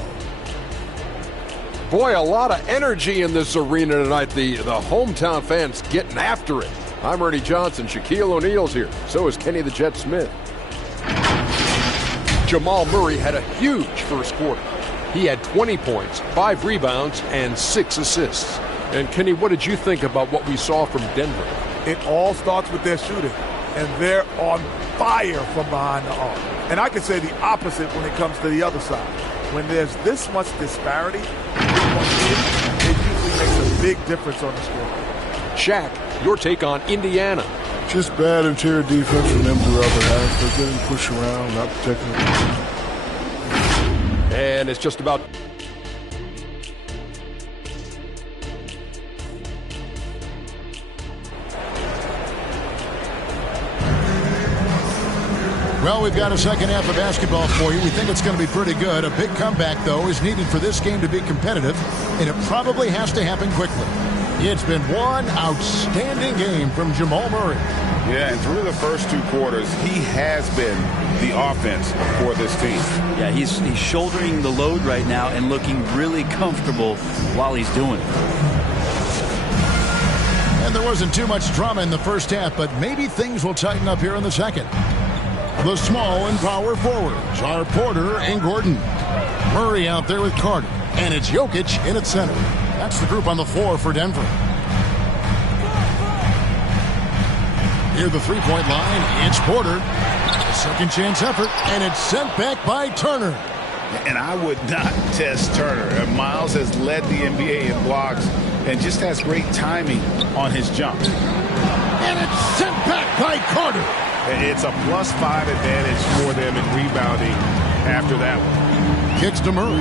Boy, a lot of energy in this arena tonight. The hometown fans getting after it. I'm Ernie Johnson. Shaquille O'Neal's here. So is Kenny the Jet Smith. Jamal Murray had a huge first quarter. He had 20 points, 5 rebounds, and 6 assists. And Kenny, what did you think about what we saw from Denver? It all starts with their shooting, and they're on fire from behind the arc. And I can say the opposite when it comes to the other side. When there's this much disparity, it usually makes a big difference on the score. Shaq, your take on Indiana. Just bad interior defense from them throughout the half. They're getting pushed around, not protecting. And it's just about... Well, we've got a second half of basketball for you. We think it's going to be pretty good. A big comeback, though, is needed for this game to be competitive, and it probably has to happen quickly. It's been one outstanding game from Jamal Murray. Yeah, and through the first 2 quarters, he has been the offense for this team. Yeah, he's shouldering the load right now and looking really comfortable while he's doing it. And there wasn't too much drama in the first half, but maybe things will tighten up here in the second. The small and power forwards are Porter and Gordon. Murray out there with Carter. And it's Jokic in at center. That's the group on the floor for Denver. Near the three-point line, it's Porter. Second chance effort, and it's sent back by Turner. And I would not test Turner. Miles has led the NBA in blocks and just has great timing on his jump. And it's sent back by Carter. It's a +5 advantage for them in rebounding after that one. Kicks to Murray.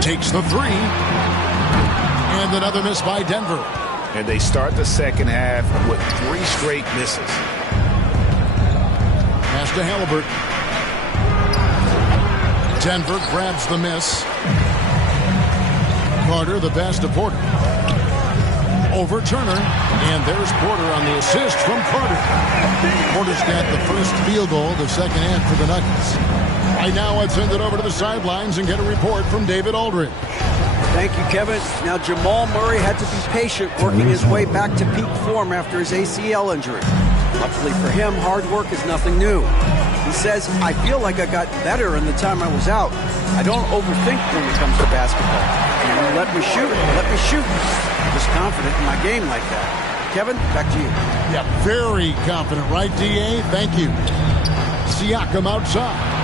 Takes the three. And another miss by Denver. And they start the second half with 3 straight misses. Pass to Halliburton. Denver grabs the miss. Carter, the pass to Porter. Over Turner. And there's Porter on the assist from Carter. Porter's got the first field goal of the second half for the Nuggets. Right now, let's send it over to the sidelines and get a report from David Aldridge. Thank you, Kevin. Now, Jamal Murray had to be patient working his way back to peak form after his ACL injury. Luckily for him, hard work is nothing new. He says, I feel like I got better in the time I was out. I don't overthink when it comes to basketball. And when you let me shoot, let me shoot. I'm just confident in my game like that. Kevin, back to you. Yeah, very confident, right, D.A.? Thank you. Siakam outside.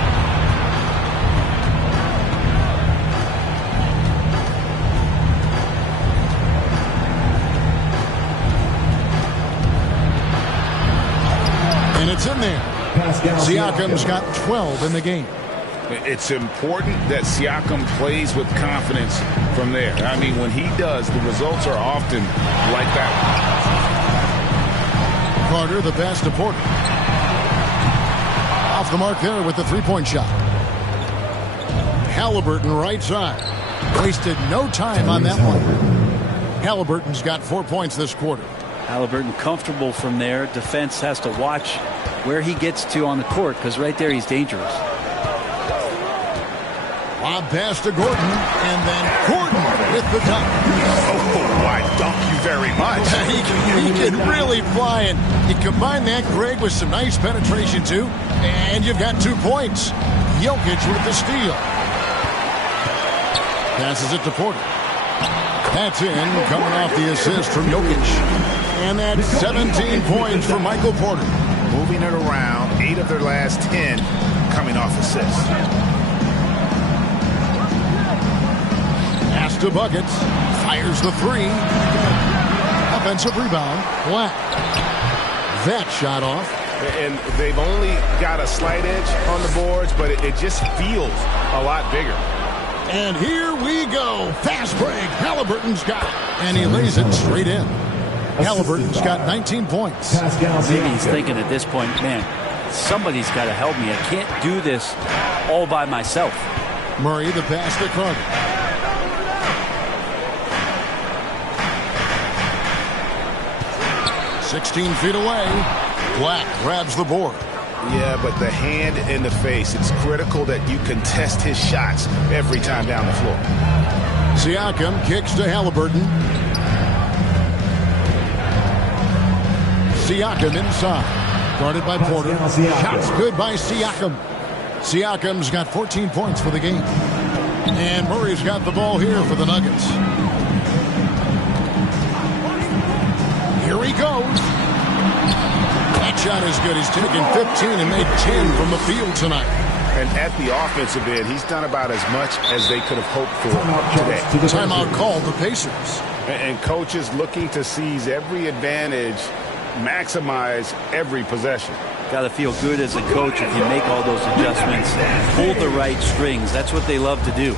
And it's in there. Siakam's got 12 in the game. It's important that Siakam plays with confidence from there. I mean, when he does, the results are often like that. Carter, the pass to Porter. Off the mark there with the three-point shot. Halliburton right side. Wasted no time on that one. Halliburton's got 4 points this quarter. Halliburton comfortable from there. Defense has to watch where he gets to on the court, because right there he's dangerous. Lob pass to Gordon, and then Gordon with the dunk. Oh, why, thank you very much. He can really fly, and you combine that, Greg, with some nice penetration, too, and you've got 2 points. Jokic with the steal. Passes it to Porter. That's in, coming off the assist from Jokic. And that's 17 points for Michael Porter. Moving it around, 8 of their last 10 coming off assists. Pass to Buckets. Fires the three. Offensive rebound. Black. That shot off. And they've only got a slight edge on the boards, but it just feels a lot bigger. And here we go. Fast break. Halliburton's got it. And he lays it straight in. Halliburton's got 19 points. Maybe he's thinking at this point, man, somebody's got to help me. I can't do this all by myself. Murray, the pass to Carter. "16 feet away. Black grabs the board. Yeah, but the hand in the face, it's critical that you contest his shots every time down the floor. Siakam kicks to Halliburton. Siakam inside. Guarded by Porter. Shots good by Siakam. Siakam's got 14 points for the game. And Murray's got the ball here for the Nuggets. Here he goes. That shot is good. He's taken 15 and made 10 from the field tonight. And at the offensive end, he's done about as much as they could have hoped for today. Timeout called the Pacers. And coaches looking to seize every advantage, maximize every possession. Got to feel good as a coach if you make all those adjustments, pull the right strings. That's what they love to do.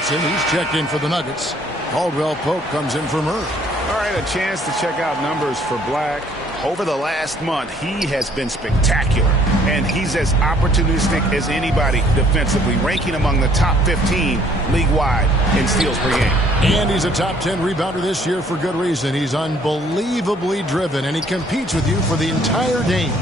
Watson, he's checked in for the Nuggets. Caldwell Pope comes in for Murray. All right, a chance to check out numbers for Black. Over the last month, he has been spectacular, and he's as opportunistic as anybody defensively, ranking among the top 15 league-wide in steals per game. And he's a top 10 rebounder this year for good reason. He's unbelievably driven, and he competes with you for the entire game.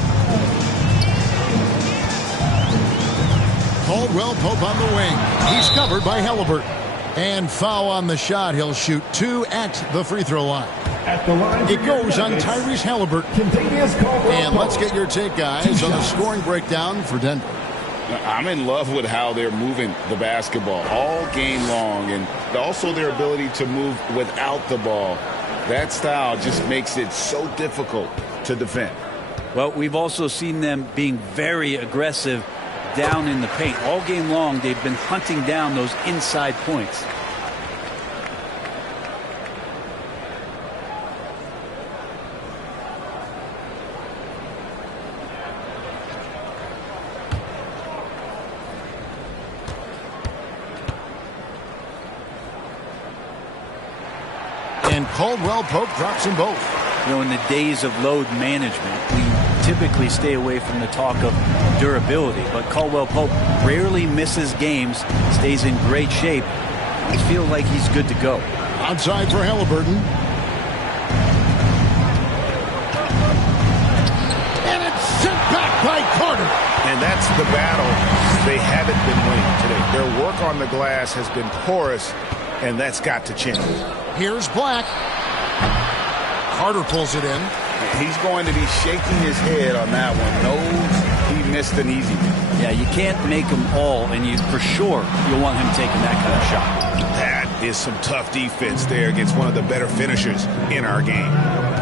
Caldwell Pope on the wing. He's covered by Halliburton. And foul on the shot. He'll shoot 2 at the free throw line. It goes on Tyrese Halliburton. And let's get your take, guys, on the scoring breakdown for Denver. I'm in love with how they're moving the basketball all game long, and also their ability to move without the ball. That style just makes it so difficult to defend. Well, we've also seen them being very aggressive down in the paint. All game long, they've been hunting down those inside points. And Caldwell Pope drops them both. You know, in the days of load management, we typically stay away from the talk of durability, but Caldwell Pope rarely misses games, stays in great shape. I feel like he's good to go. Outside for Halliburton. And it's sent back by Carter. And that's the battle they haven't been winning today. Their work on the glass has been porous, and that's got to change. Here's Black. Carter pulls it in. He's going to be shaking his head on that one. No, he missed an easy one. Yeah, you can't make them all, and you for sure you'll want him taking that kind of shot. That is some tough defense there against one of the better finishers in our game.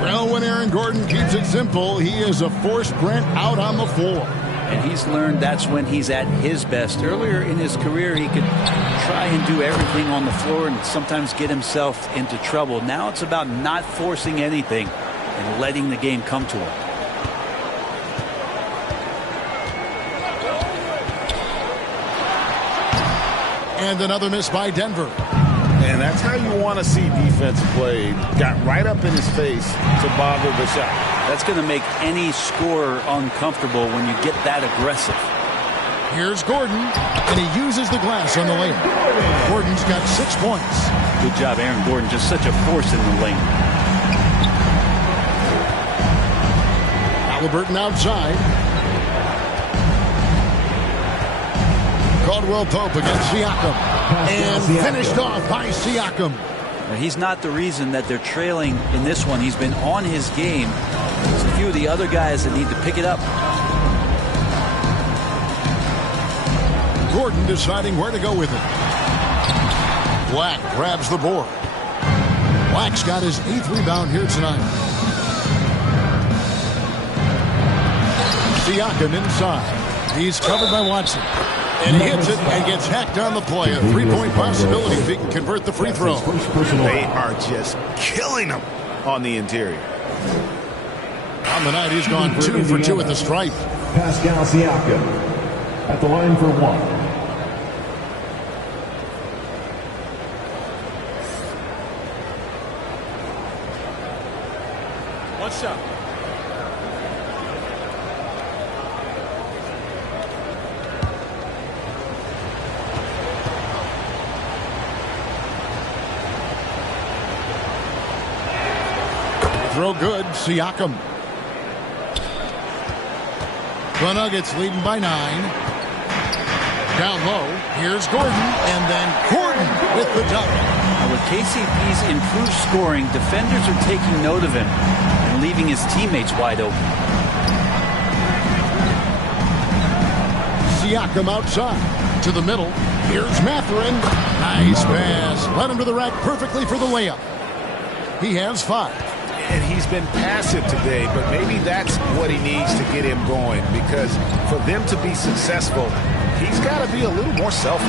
Well, when Aaron Gordon keeps it simple, he is a force Brent out on the floor. And he's learned that's when he's at his best. Earlier in his career, he could try and do everything on the floor and sometimes get himself into trouble. Now it's about not forcing anything and letting the game come to him. And another miss by Denver. And that's how you want to see defense played. Got right up in his face to boggle the shot. That's going to make any scorer uncomfortable when you get that aggressive. Here's Gordon, and he uses the glass on the lane. Gordon's got 6 points. Good job, Aaron Gordon. Just such a force in the lane. Halliburton outside. Caldwell Pope against Siakam. And finished off by Siakam. He's not the reason that they're trailing in this one. He's been on his game. There's a few of the other guys that need to pick it up. Gordon deciding where to go with it. Black grabs the board. Black's got his 8th rebound here tonight. Siakam inside. He's covered by Watson. And he hits it and gets hacked on the play. A 3-point possibility if he can convert the free throw. They are just killing him on the interior. On the night, he's gone 2 for 2 at the stripe. Pascal Siakam at the line for 1. One shot. Throw good. Siakam. The Nuggets leading by 9. Down low. Here's Gordon. And then Gordon with the dunk. Now with KCP's improved scoring, defenders are taking note of him and leaving his teammates wide open. Siakam outside. To the middle. Here's Mathurin. Nice pass. Led him to the rack perfectly for the layup. He has 5. And he's been passive today, but maybe that's what he needs to get him going, because for them to be successful, he's got to be a little more selfish.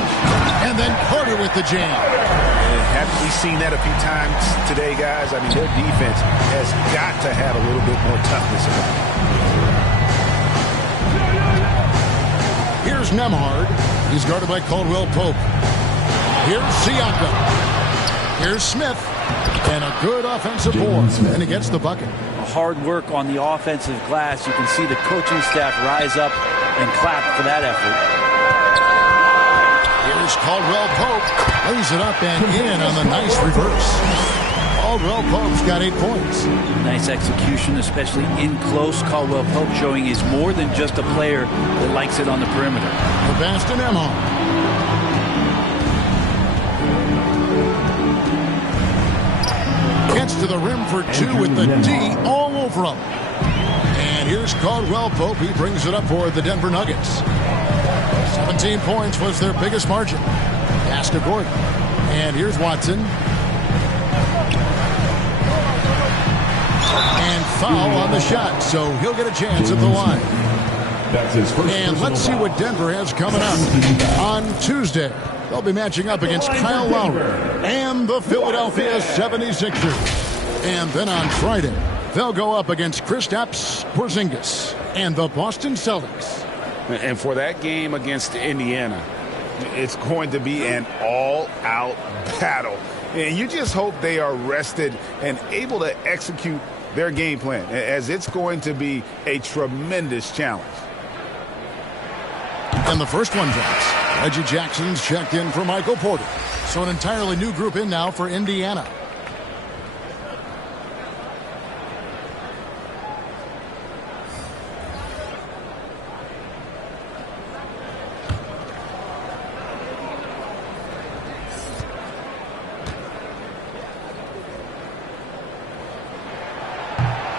And then Carter with the jam. And haven't we seen that a few times today, guys? I mean, their defense has got to have a little bit more toughness about it. Here's Nembhard. He's guarded by Caldwell Pope. Here's Siakam. Here's Smith. And a good offensive board. And he gets the bucket. Hard work on the offensive glass. You can see the coaching staff rise up and clap for that effort. Here's Caldwell Pope. Lays it up and in on the nice reverse. Caldwell Pope's got 8 points. Nice execution, especially in close. Caldwell Pope showing he's more than just a player that likes it on the perimeter. Baston Emhoff. Gets to the rim for 2 with the D all over him. And here's Caldwell Pope. He brings it up for the Denver Nuggets. 17 points was their biggest margin. Pass to Gordon. And here's Watson. And foul on the shot, so he'll get a chance at the line. That's his first. And let's see what Denver has coming up on Tuesday. They'll be matching up against Kyle Lowry and the Philadelphia 76ers. And then on Friday, they'll go up against Kristaps Porzingis and the Boston Celtics. And for that game against Indiana, it's going to be an all-out battle. And you just hope they are rested and able to execute their game plan, as it's going to be a tremendous challenge. And the first one drops. Reggie Jackson's checked in for Michael Porter. So an entirely new group in now for Indiana.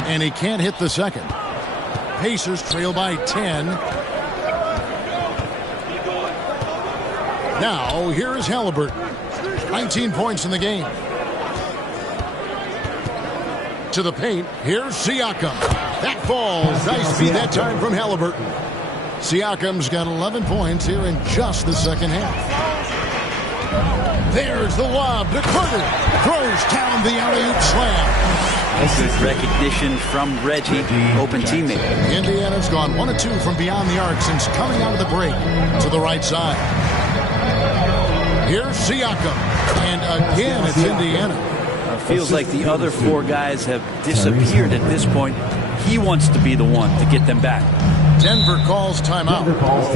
And he can't hit the second. Pacers trail by 10. Now, here is Halliburton. 19 points in the game. To the paint. Here's Siakam. That falls. Nice feed that time from Halliburton. Siakam's got 11 points here in just the second half. There's the lob to Carter. Throws down the alley-oop slam. Good recognition from Reggie, open teammate. Indiana's gone 1 of 2 from beyond the arc since coming out of the break to the right side. Here's Siakam. And again, it's Indiana. Feels like the other 4 guys have disappeared at this point. He wants to be the one to get them back. Denver calls timeout.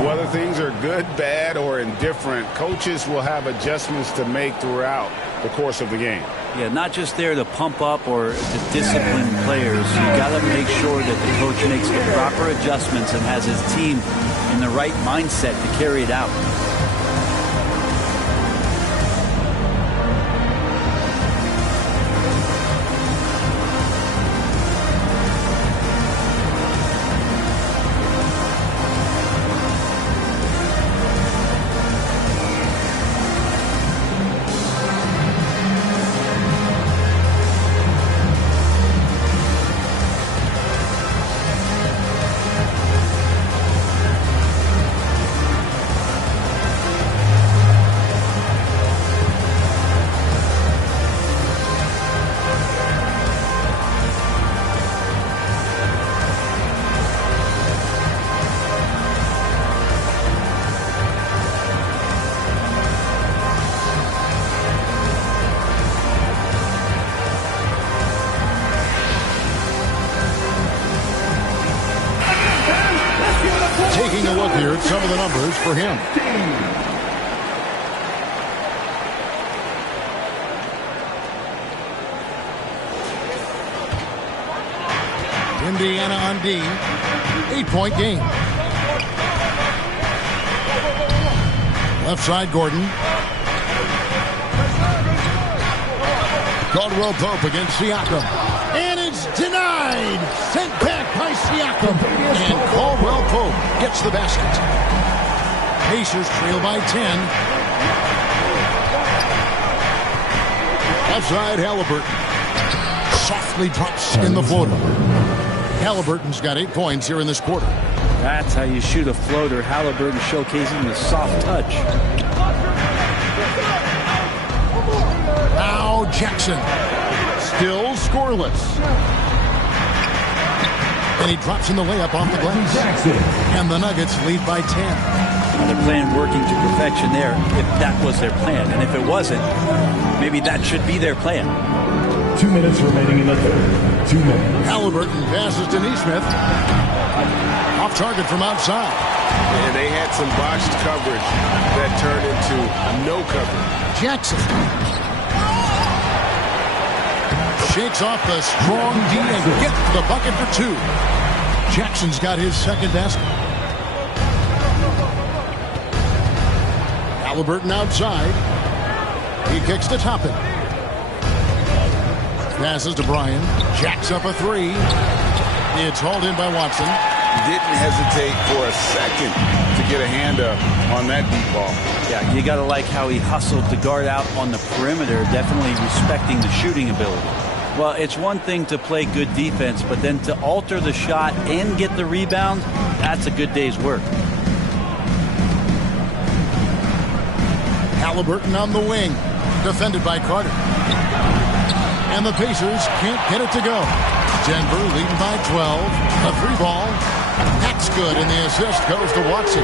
Whether things are good, bad, or indifferent, coaches will have adjustments to make throughout the course of the game. Yeah, not just there to pump up or to discipline players. You got to make sure that the coach makes the proper adjustments and has his team in the right mindset to carry it out. Taking a look here at some of the numbers for him. Indiana on D. 8-point game. Left side, Gordon. Caldwell Pope against Siakam. And it's denied. Sent back by Siakam. And Caldwell Pope gets the basket. Pacers trail by 10. Outside Halliburton. Softly drops in the floater. Halliburton's got 8 points here in this quarter. That's how you shoot a floater. Halliburton showcasing the soft touch. Now Jackson. Still scoreless. And he drops in the layup off the glass. And the Nuggets lead by 10. They're playing working to perfection there, if that was their plan. And if it wasn't, maybe that should be their plan. 2 minutes remaining in the third. 2 minutes. Halliburton passes to Neesmith. Off target from outside. And they had some botched coverage that turned into no coverage. Jackson shakes off the strong D and gets the bucket for 2. Jackson's got his second basket. Halliburton outside. He kicks to Toppin. Passes to Bryan. Jacks up a 3. It's hauled in by Watson. Didn't hesitate for a second to get a hand up on that deep ball. Yeah, you got to like how he hustled to guard out on the perimeter, definitely respecting the shooting ability. Well, it's one thing to play good defense, but then to alter the shot and get the rebound, that's a good day's work. Halliburton on the wing, defended by Carter. And the Pacers can't get it to go. Denver leading by 12. A 3-ball. That's good, and the assist goes to Watson.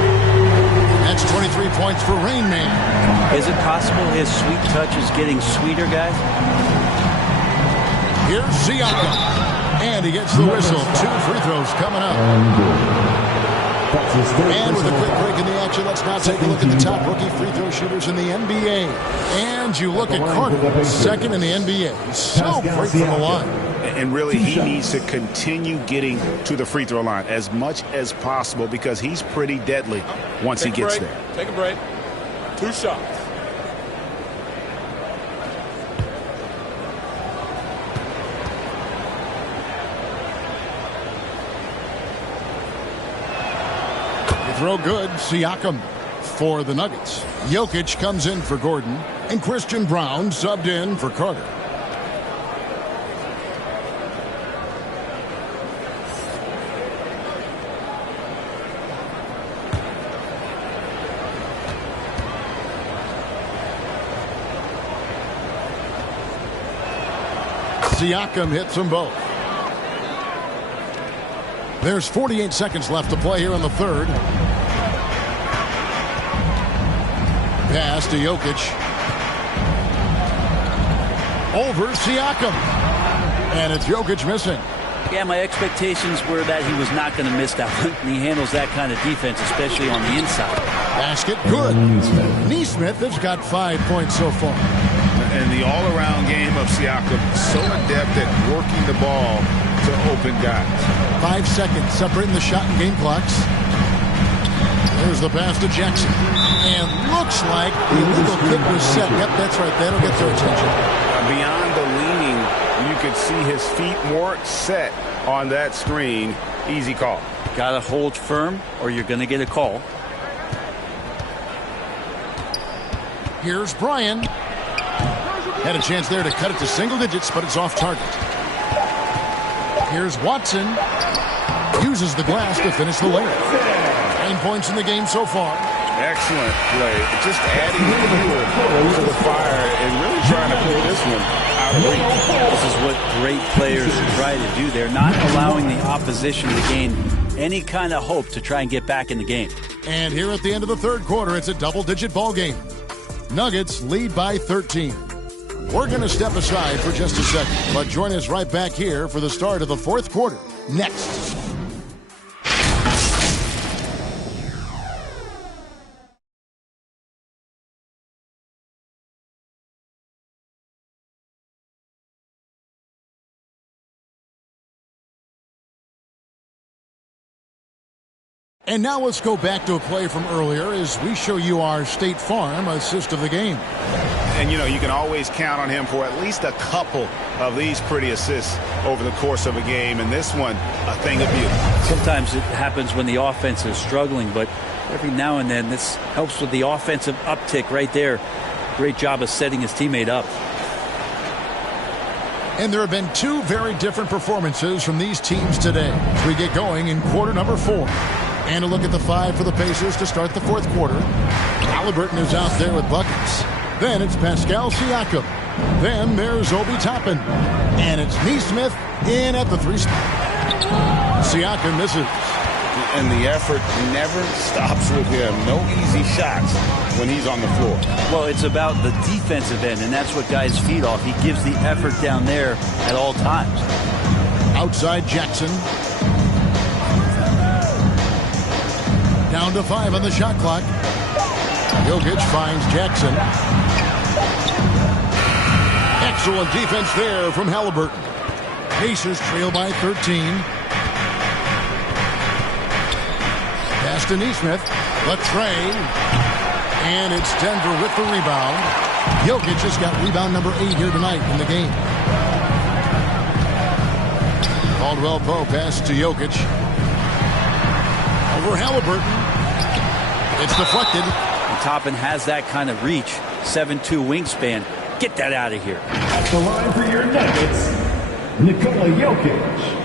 That's 23 points for Rain Man. Is it possible his sweet touch is getting sweeter, guys? Here's Siakam. And he gets the whistle. 2 free throws coming up. And with a quick break in the action, let's now take a look at the top rookie free throw shooters in the NBA. And you look at Carter, second in the NBA. So quick from the line. And really, he needs to continue getting to the free throw line as much as possible because he's pretty deadly once he gets there. Take a break. 2 shots. Throw good. Siakam for the Nuggets. Jokic comes in for Gordon. And Christian Brown subbed in for Carter. Siakam hits them both. There's 48 seconds left to play here in the third. Pass to Jokic. Over Siakam. And it's Jokic missing. Yeah, my expectations were that he was not going to miss that one. He handles that kind of defense, especially on the inside. Basket good. Neesmith has got 5 points so far. And the all-around game of Siakam, so adept at working the ball to open guys. 5 seconds separating the shot and game clocks. There's the pass to Jackson. And looks like the illegal kick was set. Yep, that's right. That'll get their attention. Beyond the leaning, you could see his feet more set on that screen. Easy call. Got to hold firm or you're going to get a call. Here's Bryan. Had a chance there to cut it to single digits, but it's off target. Here's Watson. Uses the glass to finish the layup. 9 points in the game so far. Excellent play. Just adding fuel to the fire and really trying to pull this one out of reach. This is what great players try to do. They're not allowing the opposition to gain any kind of hope to try and get back in the game. And here at the end of the third quarter, it's a double-digit ball game. Nuggets lead by 13. We're going to step aside for just a second, but join us right back here for the start of the fourth quarter. Next. And now let's go back to a play from earlier as we show you our State Farm assist of the game. And, you know, you can always count on him for at least a couple of these pretty assists over the course of a game. And this one, a thing of beauty. Sometimes it happens when the offense is struggling, but every now and then this helps with the offensive uptick right there. Great job of setting his teammate up. And there have been two very different performances from these teams today as we get going in quarter number 4. And a look at the 5 for the Pacers to start the fourth quarter. Halliburton is out there with buckets. Then it's Pascal Siakam. Then there's Obi Toppin. And it's Neesmith in at the 3 spot. Siakam misses. And the effort never stops with him. No easy shots when he's on the floor. Well, it's about the defensive end, and that's what guys feed off. He gives the effort down there at all times. Outside Jackson. Down to 5 on the shot clock. Jokic finds Jackson. Excellent defense there from Halliburton. Pacers trail by 13. Pass to Nesmith. Latrey. And it's Denver with the rebound. Jokic has got rebound number 8 here tonight in the game. Caldwell Pope pass to Jokic. Over Halliburton. It's deflected. And Toppin has that kind of reach. 7'2" wingspan. Get that out of here. At the line for your Nuggets, Nikola Jokic.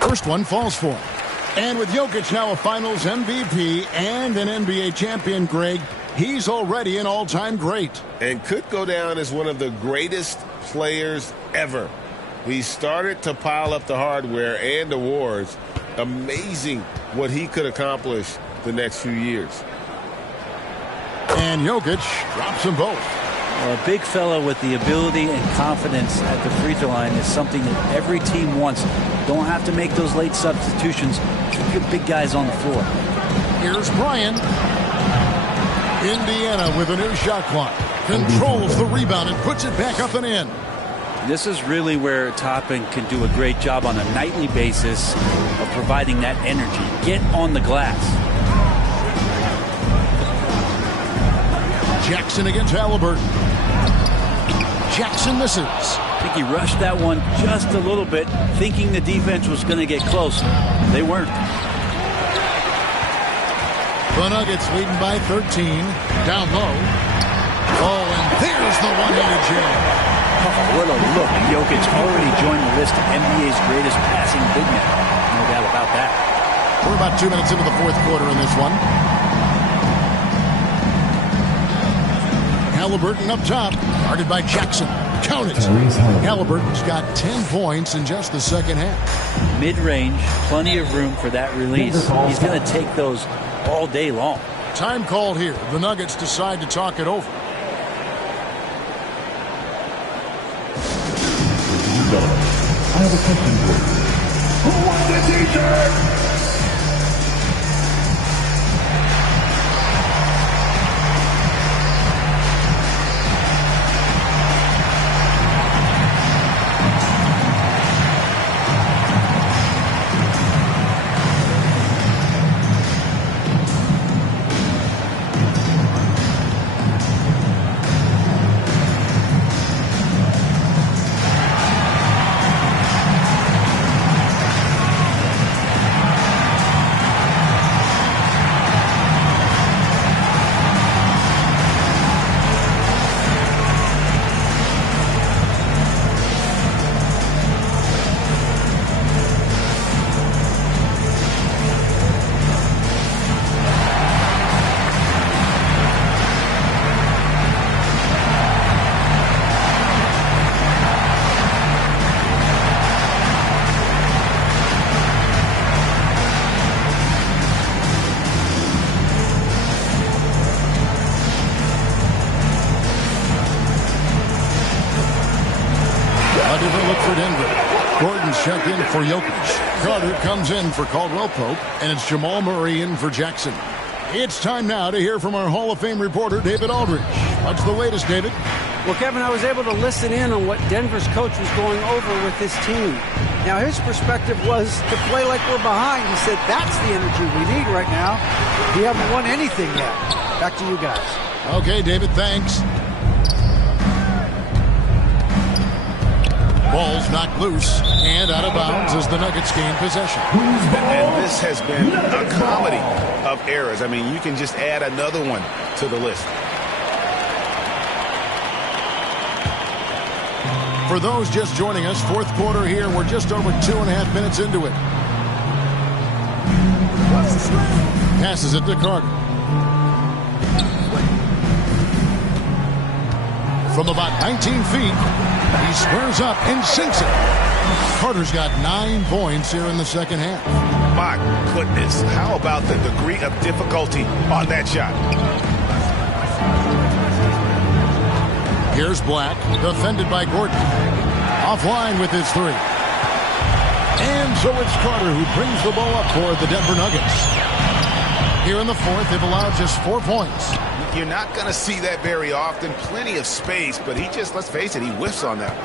First one falls for him. And with Jokic now a Finals MVP and an NBA champion, Greg, he's already an all-time great. And could go down as one of the greatest players ever. He started to pile up the hardware and awards. Amazing what he could accomplish the next few years. And Jokic drops them both. Well, a big fella with the ability and confidence at the free throw line is something that every team wants. Don't have to make those late substitutions. Keep your big guys on the floor. Here's Bryant. Indiana with a new shot clock. Controls the rebound and puts it back up and in. This is really where Toppin can do a great job on a nightly basis of providing that energy. Get on the glass. Jackson against Halliburton. Jackson misses. I think he rushed that one just a little bit, thinking the defense was going to get close. They weren't. The Nuggets leading by 13. Down low. Oh, and there's the one-handed jam. Oh, what a look. Jokic already joined the list of NBA's greatest passing big men. No doubt about that. We're about 2 minutes into the fourth quarter in this one. Halliburton up top, guarded by Jackson. Count it. Halliburton's got 10 points in just the second half. Mid-range, plenty of room for that release. He's going to take those all day long. Time called here. The Nuggets decide to talk it over. I have a question for you. Who won the t-shirt? Check in for Jokic. Carter comes in for Caldwell Pope, and it's Jamal Murray in for Jackson. It's time now to hear from our Hall of Fame reporter, David Aldridge. What's the latest, David? Well, Kevin, I was able to listen in on what Denver's coach was going over with his team. Now, his perspective was to play like we're behind. He said, that's the energy we need right now. We haven't won anything yet. Back to you guys. Okay, David, thanks. Ball's knocked loose and out of bounds as the Nuggets gain possession. And this has been a comedy of errors. I mean, you can just add another one to the list. For those just joining us, fourth quarter here. We're just over 2.5 minutes into it. Passes it to Carter. From about 19 feet, he squares up and sinks it. Carter's got 9 points here in the second half. My goodness, how about the degree of difficulty on that shot? Here's Black, defended by Gordon. Offline with his 3. And so it's Carter who brings the ball up for the Denver Nuggets. Here in the fourth, they've allowed just 4 points. You're not going to see that very often. Plenty of space, but he just, let's face it, he whiffs on that.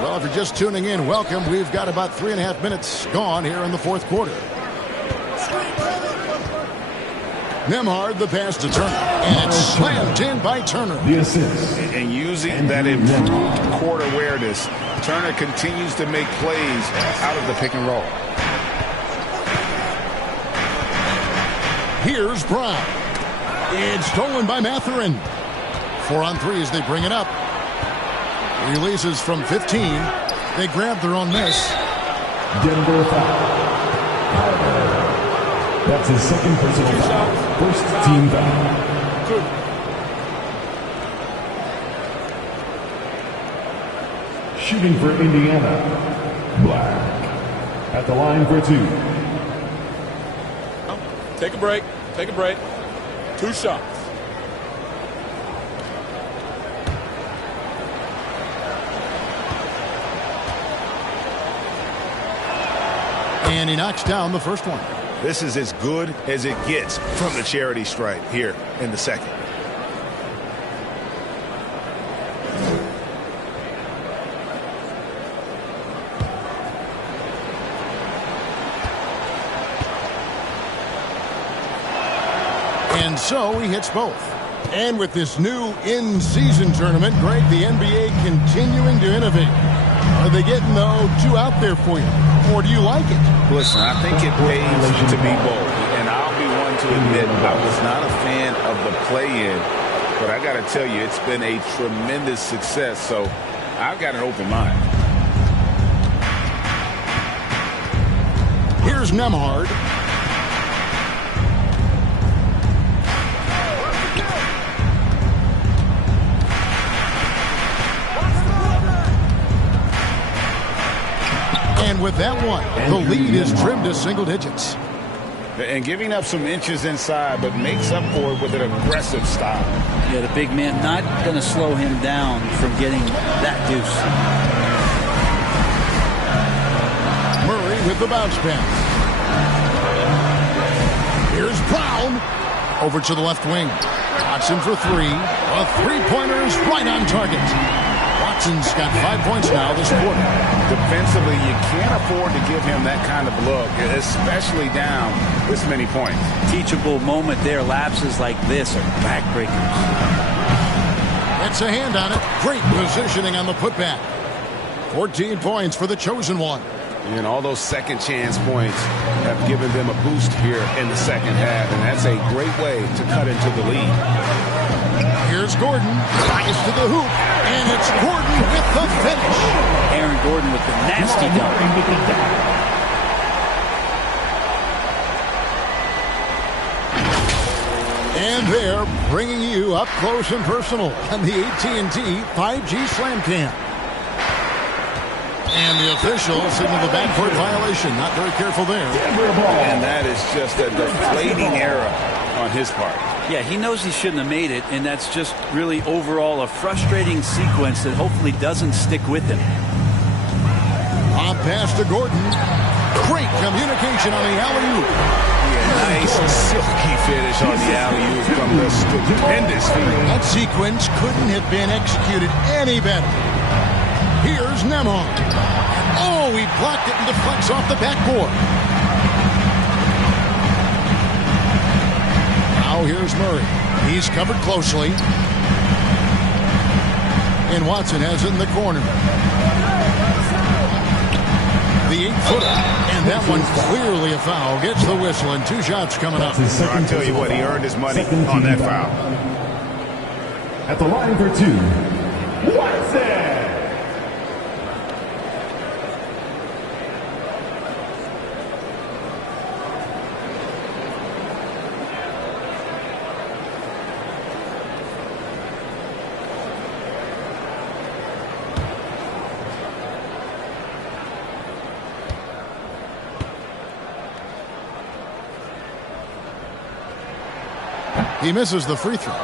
Well, if you're just tuning in, welcome. We've got about 3.5 minutes gone here in the fourth quarter. Nembhard, the pass to Turner, and it's slammed in by Turner. The assist. And using that improved court awareness, Turner continues to make plays out of the pick and roll. Here's Brown. It's stolen by Mathurin. 4 on 3 as they bring it up. Releases from 15. They grab their own miss. Denver foul. That's his second personal foul. First team foul. Shooting for Indiana, Black. At the line for 2. Take a break. Take a break. 2 shots. And he knocks down the first one. This is as good as it gets from the charity stripe here in the second. And so he hits both. And with this new in-season tournament, Greg, the NBA continuing to innovate. Are they getting, though, too out there for you? Or do you like it? Listen, I think it pays to be bold. And I'll be one to admit I was not a fan of the play-in. But I got to tell you, it's been a tremendous success. So I've got an open mind. Here's Nembhard. And with that one, the lead is trimmed to single digits. And giving up some inches inside, but makes up for it with an aggressive style. Yeah, the big man not going to slow him down from getting that deuce. Murray with the bounce pass. Here's Brown. Over to the left wing. Watson for 3. A three-pointer is right on target. Watson's got 5 points now this quarter. Defensively, you can't afford to give him that kind of look, especially down this many points. Teachable moment there. Lapses like this are backbreakers. It's a hand on it. Great positioning on the putback. 14 points for the chosen one. And all those second chance points have given them a boost here in the second half, and that's a great way to cut into the lead. Here's Gordon. Flies to the hoop, and it's Gordon with the finish. Aaron Gordon with the nasty dunk. And they're bringing you up close and personal on the AT&T 5G Slam Cam. And the official signaled the backcourt violation. Not very careful there. And that is just a deflating error on his part. Yeah, he knows he shouldn't have made it, and that's just really overall a frustrating sequence that hopefully doesn't stick with him. On pass to Gordon. Great communication on the alley-oop. Yeah, nice silky finish on the alley-oop from the stupendous field. That sequence couldn't have been executed any better. Here's Nembhard. Oh, he blocked it and deflects off the backboard. Now here's Murray. He's covered closely. And Watson has it in the corner. The 8-footer. And that one clearly a foul. Gets the whistle and 2 shots coming up. I'll tell you what, he earned his money on that foul. At the line for two, Watson. He misses the free throw.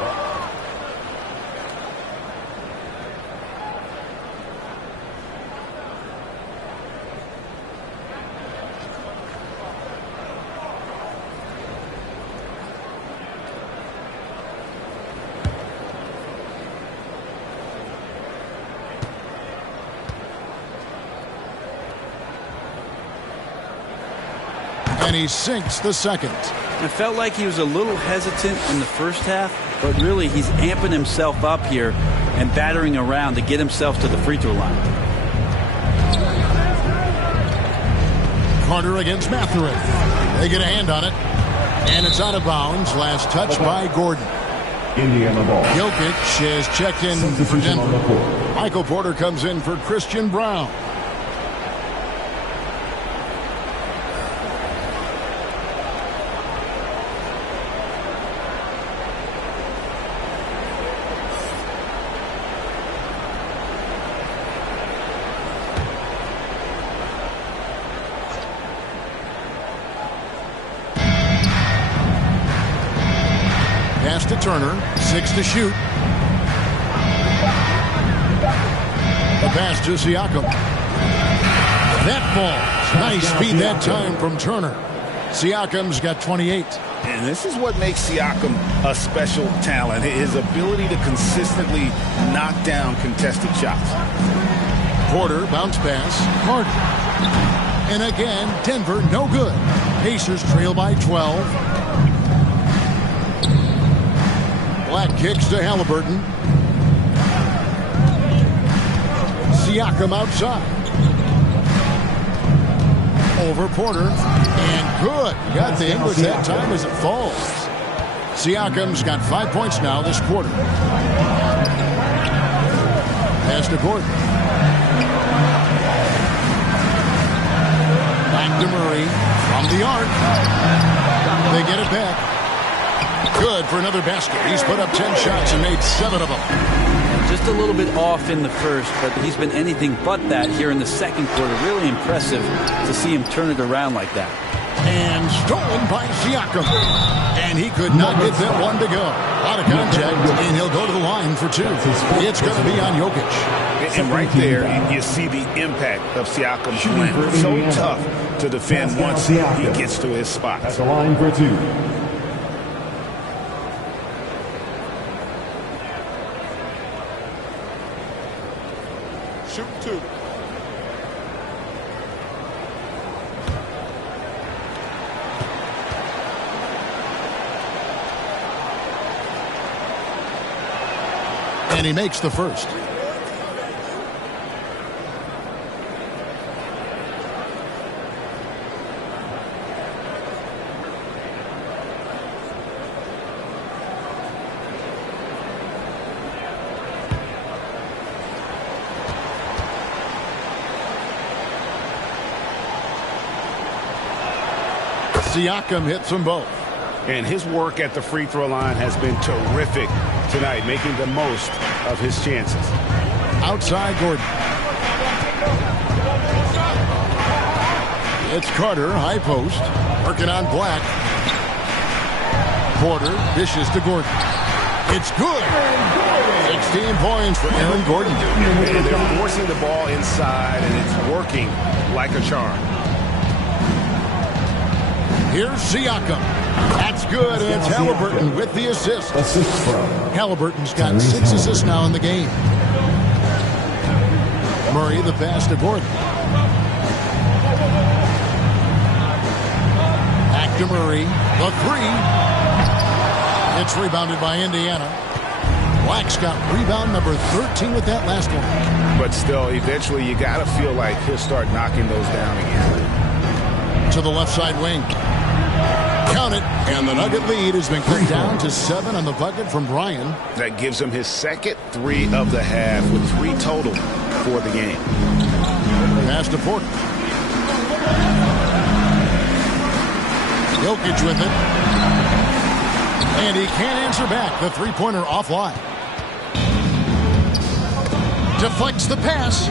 And he sinks the second. It felt like he was a little hesitant in the first half, but really he's amping himself up here and battering around to get himself to the free throw line. Carter against Mathurin. They get a hand on it, and it's out of bounds. Last touch by Gordon. Indiana ball. Jokic is checked in for Denver. Michael Porter comes in for Christian Brown. Pass to Turner, 6 to shoot. The pass to Siakam. That ball, nice speed that time from Turner. Siakam's got 28. And this is what makes Siakam a special talent, his ability to consistently knock down contested shots. Porter, bounce pass, Carter. And again, Denver, no good. Pacers trail by 12. Black kicks to Halliburton. Siakam outside. Over Porter. And good. Got the English that time as it falls. Siakam's got 5 points now this quarter. Pass to Gordon. Back to Murray. From the arc. They get it back. Good for another basket. He's put up 10 shots and made 7 of them. Just a little bit off in the first, but he's been anything but that here in the second quarter. Really impressive to see him turn it around like that. And stolen by Siakam. And he could not get that one to go. Out of contact, and he'll go to the line for 2. It's going to be on Jokic. And right there, you see the impact of Siakam's win. So tough to defend once he gets to his spot. At the line for 2. Shoot 2. And he makes the first. Siakam hits them both. And his work at the free throw line has been terrific tonight, making the most of his chances. Outside Gordon. It's Carter, high post, working on Black. Porter dishes to Gordon. It's good. 16 points for Aaron Gordon. And they're forcing the ball inside, and it's working like a charm. Here's Siakam. That's good, and it's Halliburton with the assist. Halliburton's got 6 assists now in the game. Murray, the pass to Gordon. Back to Murray. The 3. It's rebounded by Indiana. Black's got rebound number 13 with that last one. But still, eventually you got to feel like he'll start knocking those down again. To the left side wing. Count it, and the Nugget lead has been cut down to 7 on the bucket from Bryan. That gives him his second 3 of the half with 3 total for the game. Pass to Porter. Jokic with it. And he can't answer back. The three-pointer offline. Deflects the pass.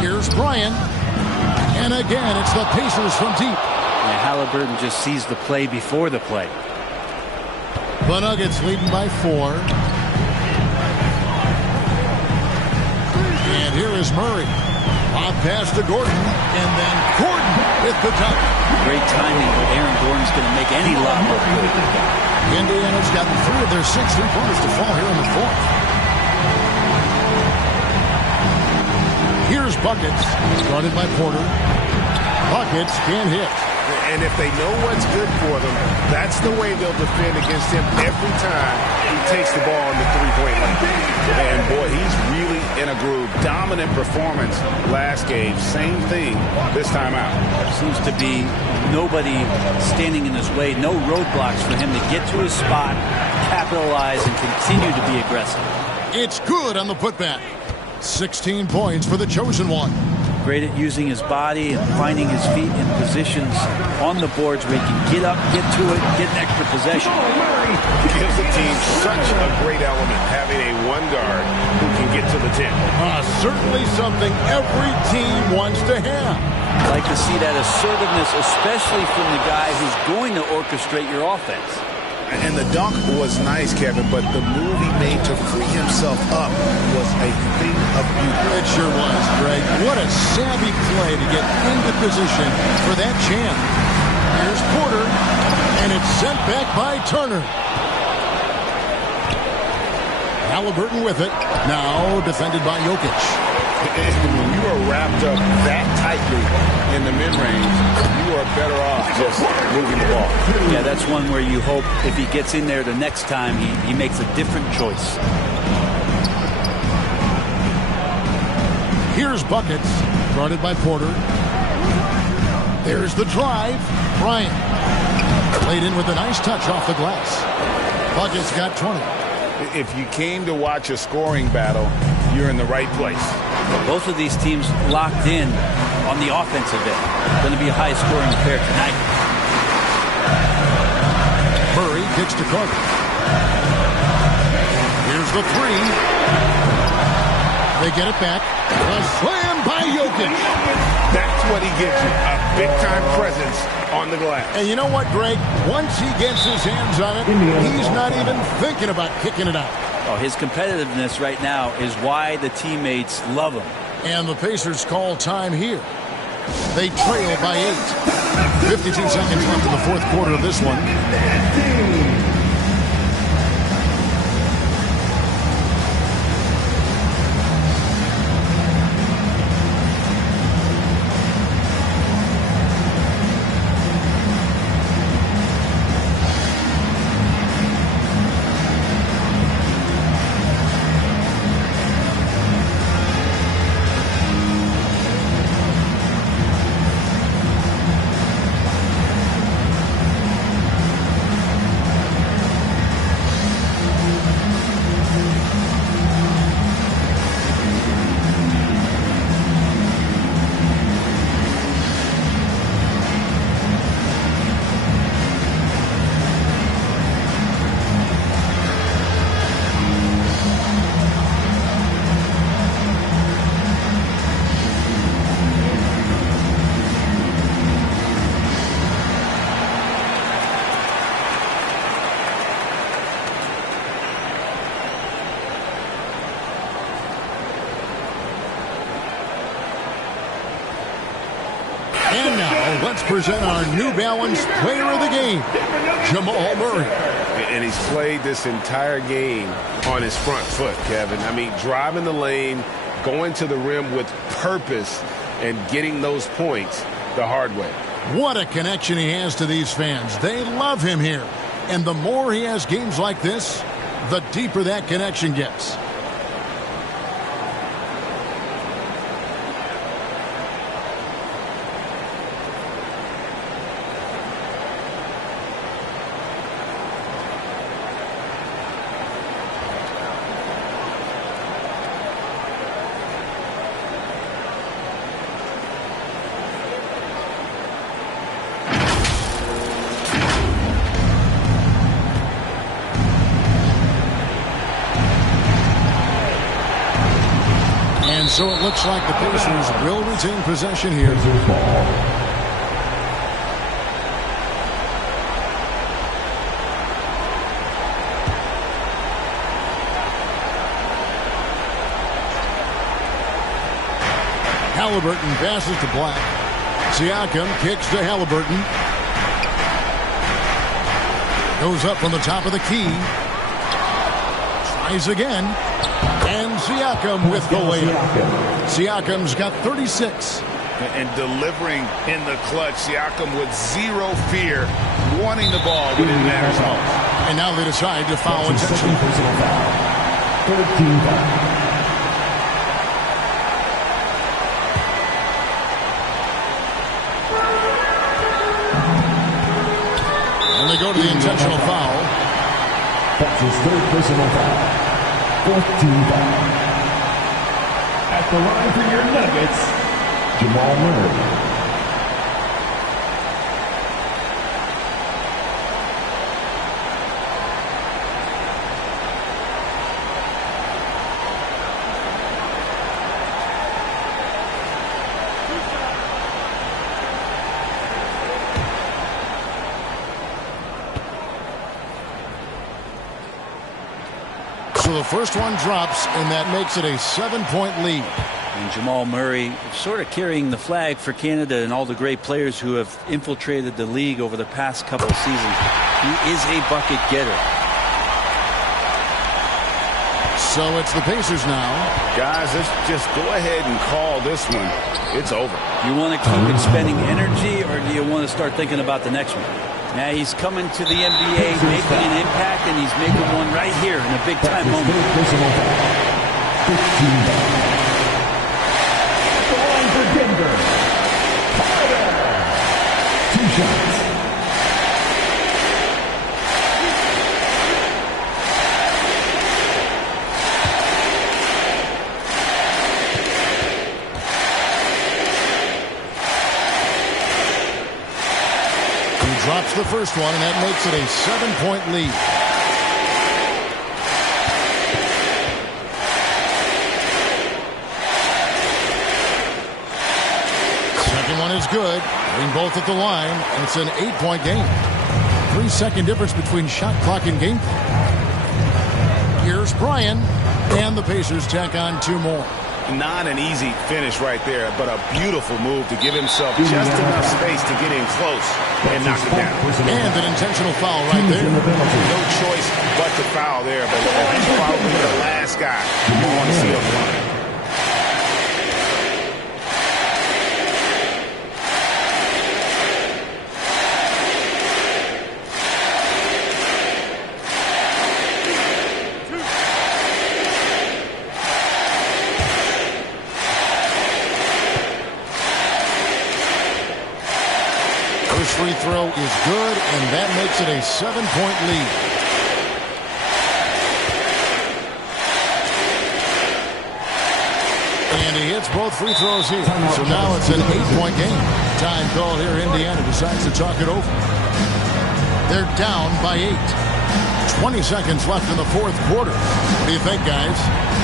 Here's Bryan. And again, it's the Pacers from deep. Yeah, Halliburton just sees the play before the play. The Nuggets leading by 4. And here is Murray. Off pass to Gordon. And then Gordon with the dunk. Great timing, but Aaron Gordon's going to make any lob look good. Indiana's gotten 3 of their 6 3-pointers to fall here in the 4th. Here's Buckets, guarded by Porter. Buckets can hit. And if they know what's good for them, that's the way they'll defend against him every time he takes the ball in the three-point line. And boy, he's really in a groove. Dominant performance last game. Same thing this time out. Seems to be nobody standing in his way. No roadblocks for him to get to his spot, capitalize, and continue to be aggressive. It's good on the putback. 16 points for the chosen one. Great at using his body and finding his feet in positions on the boards where he can get up, get to it, get an extra possession. Gives the team such a great element, having a one guard who can get to the 10. Certainly something every team wants to have. I'd like to see that assertiveness, especially from the guy who's going to orchestrate your offense. And the dunk was nice, Kevin, but the move he made to free himself up was a thing of beauty. It sure was, Greg. What a savvy play to get into position for that jam. Here's Porter, and it's sent back by Turner. Halliburton with it. Now defended by Jokic. When you are wrapped up that tightly in the mid-range, you are better off just moving the ball. Yeah, that's one where you hope if he gets in there the next time, he makes a different choice. Here's Buckets, guarded by Porter. There's the drive. Bryan laid in with a nice touch off the glass. Buckets got 20. If you came to watch a scoring battle, you're in the right place. Both of these teams locked in on the offensive end. Going to be a high-scoring affair tonight. Murray kicks to Carter. Here's the 3. They get it back. A slam by Jokic. That's what he gives you, a big-time presence on the glass. And you know what, Greg? Once he gets his hands on it, he's not even thinking about kicking it out. Oh, his competitiveness right now is why the teammates love him. And the Pacers call time here. They trail by 8. 52 seconds left in the 4th quarter of this one. And now, let's present our New Balance Player of the Game, Jamal Murray. And he's played this entire game on his front foot, Kevin. I mean, driving the lane, going to the rim with purpose, and getting those points the hard way. What a connection he has to these fans. They love him here. And the more he has games like this, the deeper that connection gets. So it looks like the Pacers will retain possession here. Halliburton passes to Black. Siakam kicks to Halliburton. Goes up from the top of the key. Tries again. And Siakam with the layup. Siakam's got 36. And delivering in the clutch. Siakam with zero fear, wanting the ball when it matters most. And now they decide to foul intentionally. 13 foul. And they go to the intentional foul. That's his third personal foul. 14 foul. At the line for your Nuggets, Jamal Murray. So the first one drops, and that makes it a 7-point lead. And Jamal Murray sort of carrying the flag for Canada and all the great players who have infiltrated the league over the past couple of seasons. He is a bucket getter. So it's the Pacers now. Guys, let's just go ahead and call this one. It's over. You want to keep expending energy, or do you want to start thinking about the next one? Now he's coming to the NBA, making an impact, and he's making one right here in a big-time moment. The line for Denver. Carter. 2 shots. Drops the first one, and that makes it a 7-point lead. Second one is good. Getting both at the line, and it's an 8-point game. 3-second difference between shot clock and game clock. Here's Bryan, and the Pacers tack on 2 more. Not an easy finish right there, but a beautiful move to give himself just enough space to get in close and knock it down. And an intentional foul right there. No choice but to foul there, but he's probably the last guy you want to see up front. Free throw is good, and that makes it a 7-point lead. And he hits both free throws here. So now it's an 8-point game. Time call here. Indiana decides to talk it over. They're down by 8. 20 seconds left in the fourth quarter. What do you think, guys?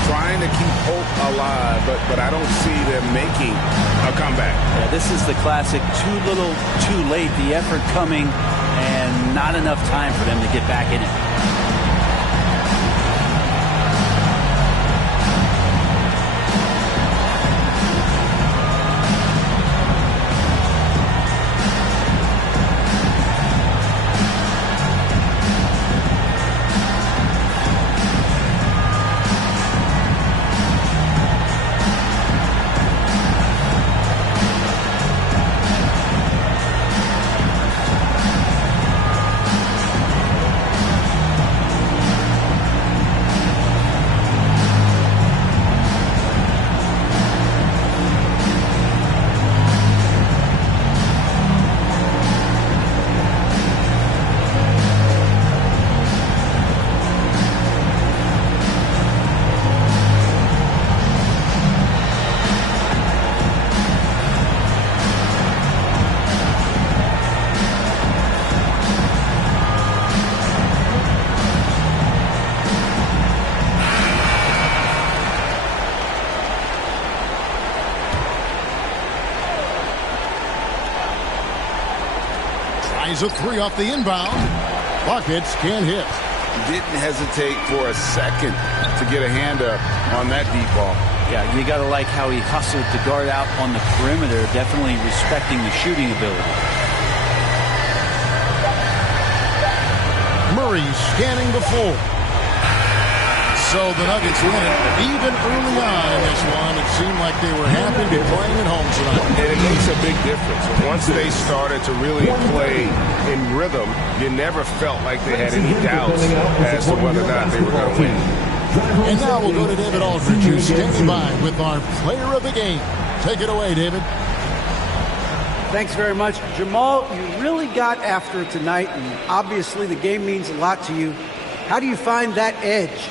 Trying to keep hope alive, but I don't see them making a comeback. Yeah, this is the classic too little, too late. The effort coming and not enough time for them to get back in it. Tries a three off the inbound. Buckets can't hit. Didn't hesitate for a second to get a hand up on that deep ball. Yeah, you got to like how he hustled to guard out on the perimeter, definitely respecting the shooting ability. Murray scanning the floor. So the Nuggets win it. Even early on in this one, it seemed like they were happy to be playing at home tonight. And it makes a big difference. Once they started to really play in rhythm, you never felt like they had any doubts as to whether or not they were going to win. And now we'll go to David Aldridge, who's standing by with our player of the game. Take it away, David. Thanks very much. Jamal, you really got after it tonight, and obviously the game means a lot to you. How do you find that edge?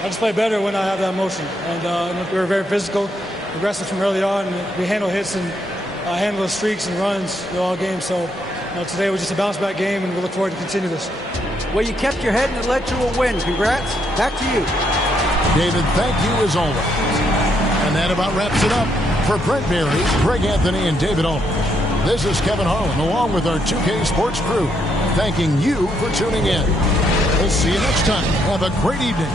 I just play better when I have that motion. And we were very physical, aggressive from early on. And we handle hits and handle streaks and runs all game. So today was just a bounce-back game, and we look forward to continue this. Well, you kept your head, and it led to a win. Congrats. Back to you. David, thank you as always. And that about wraps it up. For Brent Berry, Greg Anthony, and David Aldridge, this is Kevin Harlan, along with our 2K Sports crew, thanking you for tuning in. We'll see you next time. Have a great evening.